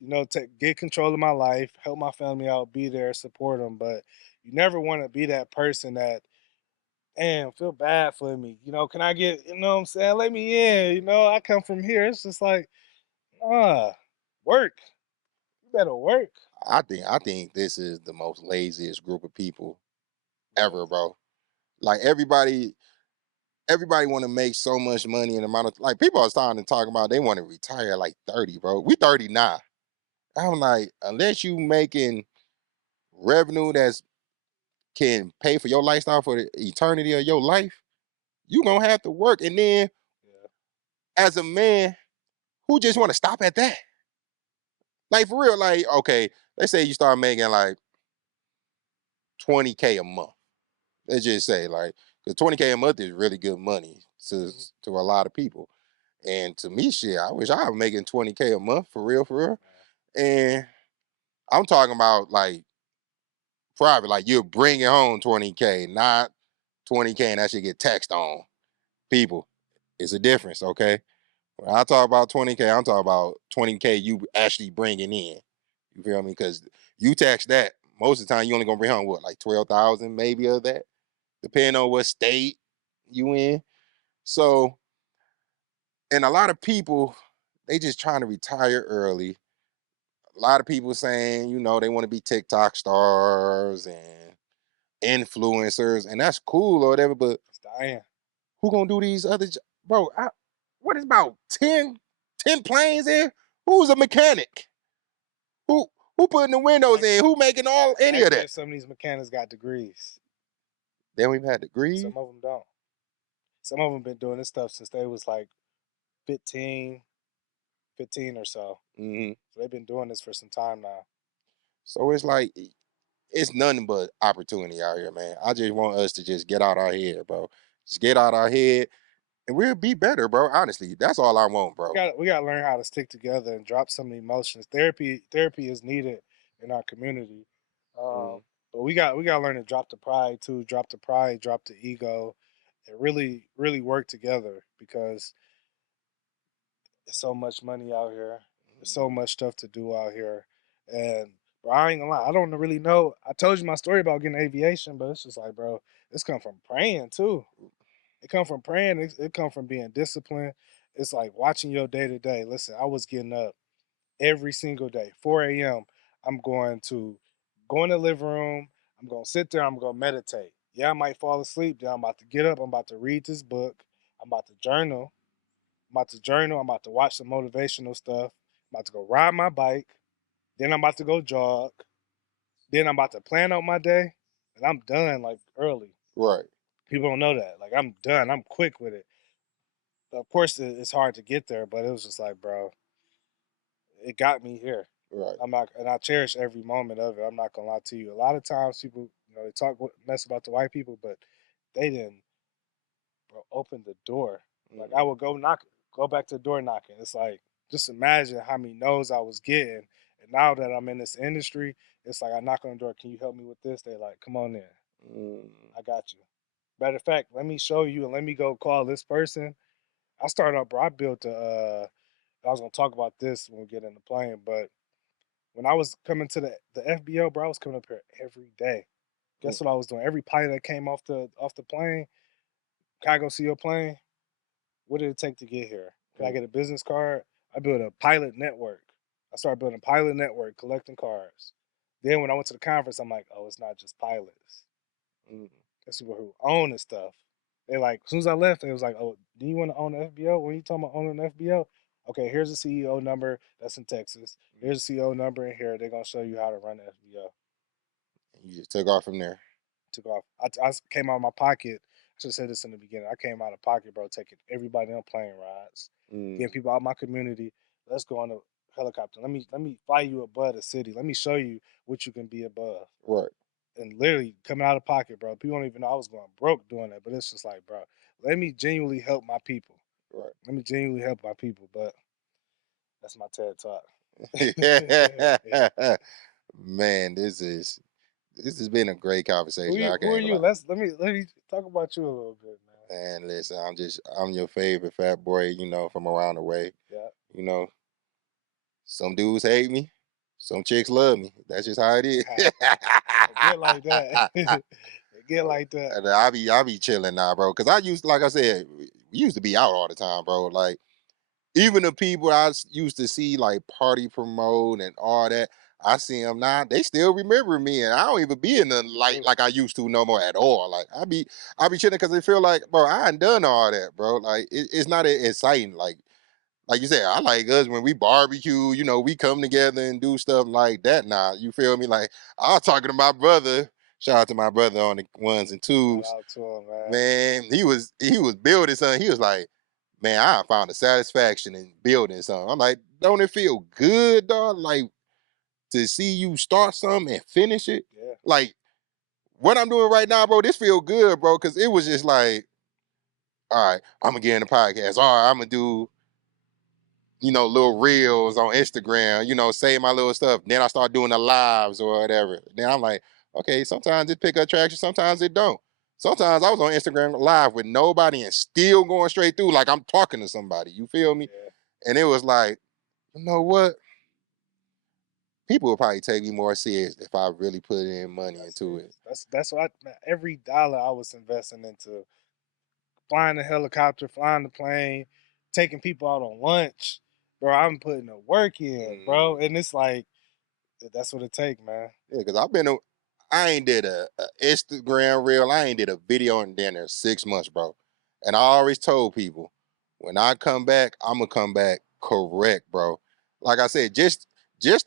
You know, get control of my life, help my family out, be there, support them. But you never want to be that person that, damn, feel bad for me. You know, can I get, you know what I'm saying? Let me in. You know, I come from here. It's just like, ah, work. You better work. I think this is the most laziest group of people ever, Lazy. bro. Like everybody want to make so much money in the amount of like people are starting to talk about they want to retire at like 30, bro. We 39. I'm like, unless you making revenue that's can pay for your lifestyle for the eternity of your life, you gonna have to work. And then Yeah. as a man, who just want to stop at that? Like for real, like, okay, let's say you start making like 20K a month. Let's just say like because 20K a month is really good money to Mm-hmm. to a lot of people. And to me, shit, I wish I was making 20K a month for real, for real. And I'm talking about like private, like you're bringing home 20K, not 20K and that should get taxed on. People, it's a difference, okay? When I talk about 20K, I'm talking about 20K you actually bringing in. You feel me? Because you tax that, most of the time you only gonna bring home what, like 12,000 maybe of that, depending on what state you in. So, and a lot of people, they just trying to retire early. A lot of people saying, they want to be TikTok stars and influencers, and that's cool or whatever. But It's dying. who gonna do these other, bro? What is about 10 planes in? Who's a mechanic? Who who putting the windows Thank- in? Who making all any of Thankfully, that? some of these mechanics got degrees. They don't even have degrees. Some of them don't. Some of them been doing this stuff since they was like 15. 15 or so. Hmm. So they've been doing this for some time now. So it's like it's nothing but opportunity out here, man. I just want us to just get out our head, bro. Just get out our head, and we'll be better, bro. Honestly, that's all I want, bro. We gotta learn how to stick together and drop some emotions. Therapy is needed in our community, Mm, um, but we gotta learn to drop the pride too. Drop the pride, drop the ego, and really work together because there's so much money out here. There's so much stuff to do out here, and bro, I ain't gonna lie. I don't really know. I told you my story about getting aviation, but it's just like, bro, this come from praying too. It come from praying. It come from being disciplined. It's like watching your day to day. Listen, I was getting up every single day, 4 a.m. I'm going to go in the living room. I'm gonna sit there. I'm gonna meditate. Yeah, I might fall asleep. Then I'm about to get up. I'm about to read this book. I'm about to journal. I'm about to journal. I'm about to watch some motivational stuff. I'm about to go ride my bike. Then I'm about to go jog. Then I'm about to plan out my day, and I'm done like early. right, People don't know that. Like I'm done. I'm quick with it. Of course, it's hard to get there, but it was just like, bro, it got me here. right. I'm not, and I cherish every moment of it. I'm not gonna lie to you. A lot of times, people, they talk mess about the white people, but they didn't, bro, open the door. Like I Mm, would go back to the door knocking. It's like just imagine how many no's I was getting, and now that I'm in this industry, it's like I knock on the door. Can you help me with this? They like, come on in. mm, I got you. Matter of fact, let me show you and let me go call this person. I started out, bro. I built a. I was gonna talk about this when we get in the plane, but when I was coming to the FBO, bro, I was coming up here every day. mm, Guess what I was doing? Every pilot that came off the plane, can I go see your plane? What did it take to get here? Can I mm, get a business card? I built a pilot network. I started building a pilot network, collecting cards. Then when I went to the conference, I'm like, oh, it's not just pilots. mm, It's people who own the stuff. They like, as soon as I left, they was like, oh, do you want to own an FBO? When you talking about owning an FBO? Okay, here's the CEO number that's in Texas. mm. Here's the CEO number in here. They're gonna show you how to run an FBO. And you just took off from there. Took off. I came out of my pocket. I should have said this in the beginning. I came out of pocket, bro, taking everybody on plane rides, getting Mm, people out of my community. Let's go on a helicopter. Let me fly you above the city. Let me show you what you can be above. right, And literally coming out of pocket, bro. People don't even know I was going broke doing that, but it's just like, bro, let me genuinely help my people. right. Let me genuinely help my people. But that's my TED talk. Man, this has been a great conversation. I Who are can't even you? lie. Let me talk about you a little bit, man. Man, listen, I'm your favorite fat boy, from around the way. Yeah. You know, some dudes hate me, some chicks love me. That's just how it is. It get like that. It get like that. And I be chilling now, bro. Cause like I said, we used to be out all the time, bro. Like even the people used to see like party promote and all that, I see them now. They still remember me, and I don't even be in the light True. like I used to no more at all. Like I be chilling because they feel like, bro, I ain't done all that, bro. Like it's not exciting. Like you said, I like us when we barbecue. We come together and do stuff like that. Now you feel me? Like I was talking to my brother. Shout out to my brother on the ones and Shout twos. out to him, man. Man, he was building something. He was like, man, I found a satisfaction in building something. I'm like, don't it feel good, dog? Like to see you start something and finish it. Yeah, Like what I'm doing right now, bro. This feel good, bro, because it was just like, all right, I'm gonna get in the podcast. All right, I'm gonna do little reels on Instagram. Say my little stuff. Then I start doing the lives or whatever. Then I'm like, okay, sometimes it pick up traction, sometimes it don't. Sometimes I was on Instagram live with nobody and still going straight through like I'm talking to somebody. You feel me? yeah. And it was like, you know what? People would probably take me more serious if I really put in money That's into it. serious. That's what man, every dollar I was investing into flying the helicopter, flying the plane, taking people out on lunch, bro. I'm putting the work in, bro, Mm. and it's like that's what it take, man. Yeah, because I ain't did a Instagram reel, I ain't did a video in dinner 6 months, bro. And I always told people, when I come back, I'm gonna come back correct, bro. Like I said, just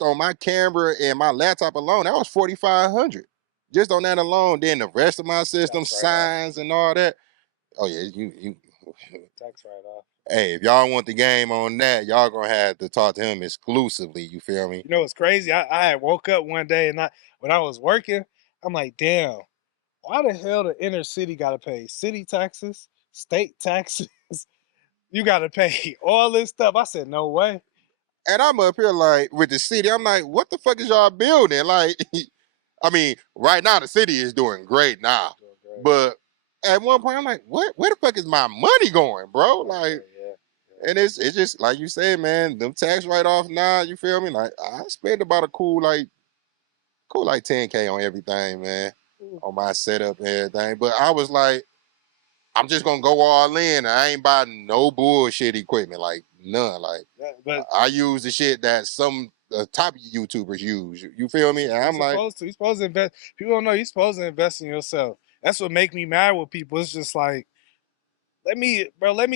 on my camera and my laptop alone, that was 4,500. Just on that alone, then the rest of my system, Tax write off, signs and all that. Oh yeah, you tax write off. Hey, if y'all want the game on that, y'all gonna have to talk to him exclusively. You feel me? You know, it's crazy. I had woke up one day and when I was working, I'm like, damn, why the hell the inner city got to pay city taxes, state taxes? You got to pay all this stuff. I said, no way. And I'm up here like with the city. I'm like, what the fuck is y'all building? Like, I mean, right now the city is doing great now, Doing great. but at one point I'm like, what? Where the fuck is my money going, bro? Doing Like, great, yeah. and it's just like you said, man. Them tax write off now. You feel me? Like, I spend about a cool like 10K on everything, man, Yeah. on my setup and everything. But I was like, I'm just gonna go all in. I ain't buying no bullshit equipment, like none. Like But I use the shit that some top YouTubers use. You feel me? And you're I'm like, supposed to. You're supposed to invest. People don't know you're supposed to invest in yourself. That's what make me mad with people. It's just like, let me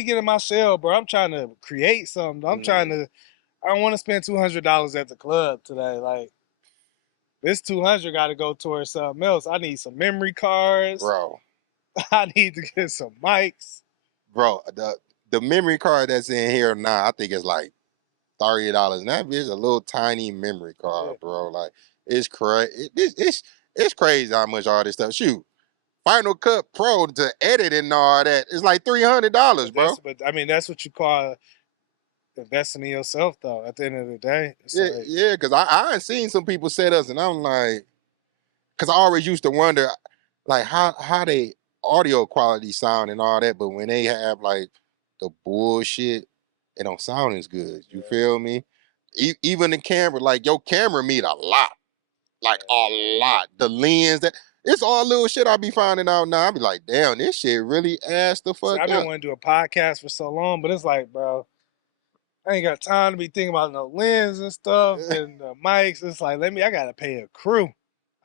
get in my shell, bro. I'm trying to create something. I don't want to spend $200 at the club today. Like, this 200 got to go towards something else. I need some memory cards. bro, I need to get some mics. bro, the memory card that's in here now, I think it's like $30. And that is a little tiny memory Yeah. card, bro. Like it's crazy. It's crazy how much all this stuff. Shoot, Final Cut Pro to edit and all that is like $300, bro. But I mean, that's what you call investing in yourself, though. At the end of the day, it's Yeah, like, yeah, because I seen some people set us, and I'm like, because I always used to wonder, like how they audio quality sound and all that, but when they have like the bullshit, it don't sound as good. You yeah, feel me? Even the camera, like your camera meet a lot, like a lot. The lens that it's all little shit I be finding out now. I be like, damn, this shit really ass the see, fuck I've been up. wanting to do a podcast for so long, but it's like, bro, I ain't got time to be thinking about no lens and stuff and the mics. It's like, I gotta pay a crew.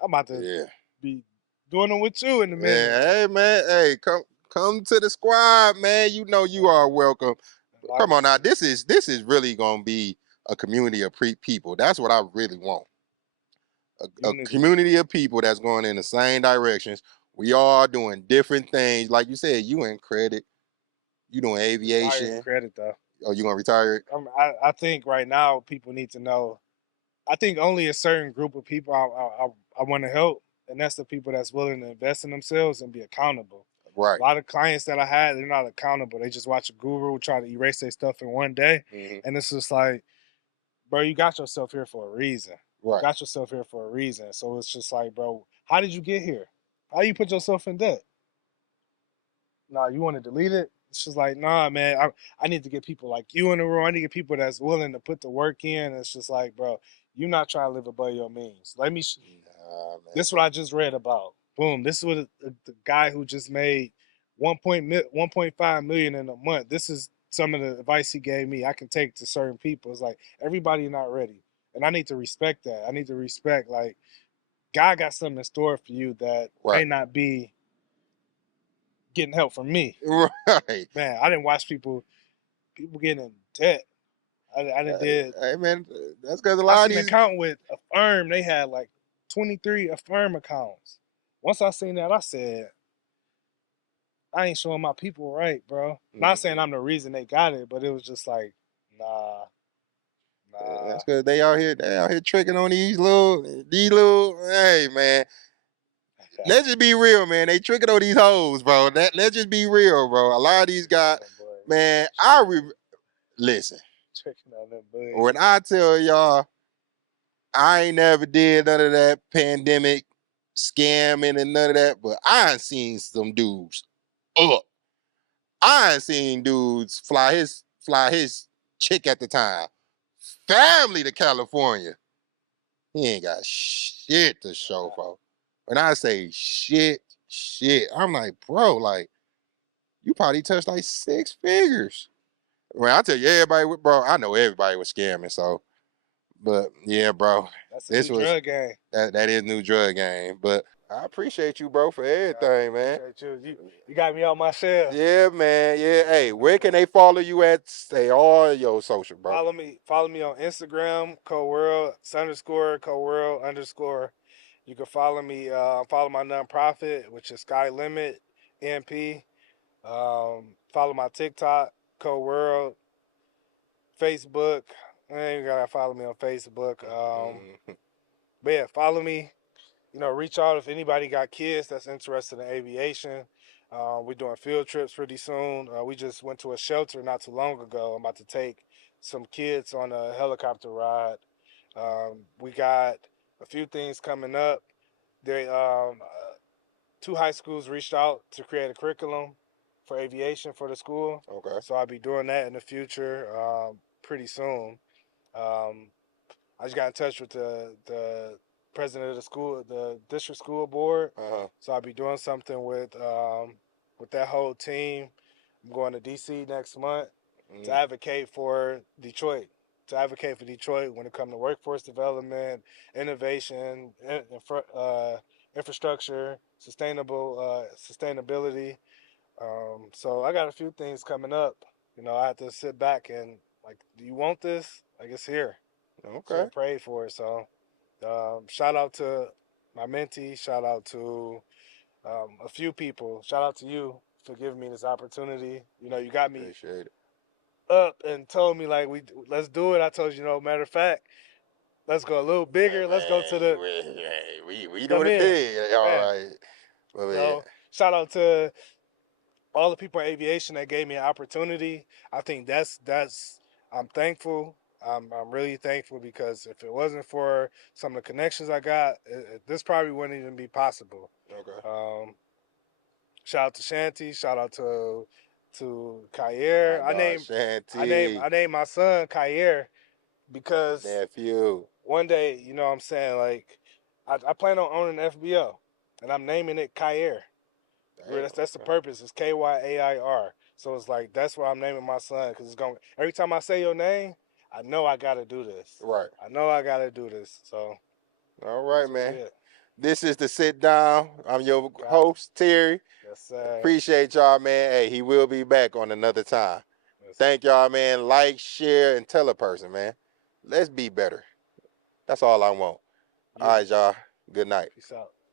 I'm about to Yeah. be doing it with you in a minute. Yeah, hey man, hey, come to the squad, man. You know you are welcome. Come on now, this is really gonna be a community of people. That's what I really want. A Unity. community of people that's going in the same directions. We all doing different things. Like you said, you in credit, you doing Retired aviation. credit though. Oh, you gonna retire it? I think right now people need to know. I think only a certain group of people I want to help, and that's the people that's willing to invest in themselves and be accountable. A Right. lot of clients that I had, they're not accountable. They just watch a guru try to erase their stuff in one day, Hmm. and it's just like, bro, you got yourself here for a reason. You Right. got yourself here for a reason. So it's just like, bro, how did you get here? How you put yourself in debt? Nah, you want to delete it? It's just like, nah, man. I need to get people like you in the room. I need to get people that's willing to put the work in. It's just like, bro, you're not trying to live above your means. Nah, man. This is what I just read about. Boom. This is what the guy who just made 1.5 million in a month. This is some of the advice he gave me. I can take to certain people. It's like everybody not ready, and I need to respect that. I need to respect like God got something in store for you that Right. may not be getting help from me. Right. Man, I didn't watch people getting in debt. I didn't did. Hey man, that's because a I lot of seen an these. account with a firm. They had like 23 Affirm accounts. Once I seen that, I said, I ain't showing my people right, bro. Not saying Mhm. I'm the reason they got it, but it was just like, nah, nah. That's because they out here tricking on these little. Hey man, let's just be real, man. They tricking on these hoes, bro. Let's just be real, bro. A lot of these guys, Them boys. man. Listen. Tricking on them boys. When I tell y'all, I ain't never did none of that pandemic scamming and none of that, but I ain't seen some dudes up. I ain't seen dudes fly his chick at the time family to California. He ain't got shit to show Nah, for. When I say shit, I'm like, bro, like you probably touched like 6 figures. Well, I tell you, bro, I know everybody was scamming. So, but yeah, bro, that's a this new was drug game. that is new drug game. But I appreciate you, bro, for Nah, everything, man. appreciate you. You got me on my shell. Yeah, man. Yeah. Hey, where can they follow you at? Say all your social, bro. Follow me on Instagram, co-world underscore co-world underscore. You can follow my nonprofit, which is Sky Limit NP. Follow my TikTok. Co-World, Facebook. You gotta follow me on Facebook. Mhm. But yeah, follow me. Reach out if anybody got kids that's interested in aviation. We're doing field trips pretty soon. We just went to a shelter not too long ago. I'm about to take some kids on a helicopter ride. We got a few things coming up. They two high schools reached out to create a curriculum for aviation for the school. Okay. So I'll be doing that in the future pretty soon. Um, I just got in touch with the president of the school, the district school board. Uh-huh. So I'll be doing something with that whole team. I'm going to DC next month to Mm. advocate for Detroit. To advocate for Detroit when it comes to workforce development, innovation, infrastructure, sustainability. So I got a few things coming up. I have to sit back and like, do you want this? Like it's here. Should Okay. have prayed for it. So shout out to my mentee. Shout out to a few people. Shout out to you for giving me this opportunity. You got me Appreciate it. up and told me like let's do it. I told you, matter of fact, let's go a little Hey, bigger. Let's go to the we come doing it in, big. All man. right. Well, yeah. So shout out to all the people in aviation that gave me an opportunity. I think that's I'm thankful. I'm really thankful because if it wasn't for some of the connections I got, this probably wouldn't even be possible. Okay. Shout out to Shanti. Shout out to Kyer. My I dog name I name Shanty, I named my son Kyer my because nephew. one day, what I'm saying, like I plan on owning an FBO and I'm naming it Kyer. Damn. That's the Okay. purpose. It's Kyair. So it's like that's what I'm naming my son because it's going. Every time I say your name, I know I gotta do this. Right. I know I gotta do this. So All that's right, really man. it. This is the sit down. I'm your Copy. host, Terry. Yes, sir. Appreciate y'all, man. Hey, he will be back on another time. Yes, sir. Thank y'all, man. Like, share, and tell a person, man. Let's be better. That's all I want. All Yeah. right, y'all. Good night. Peace out.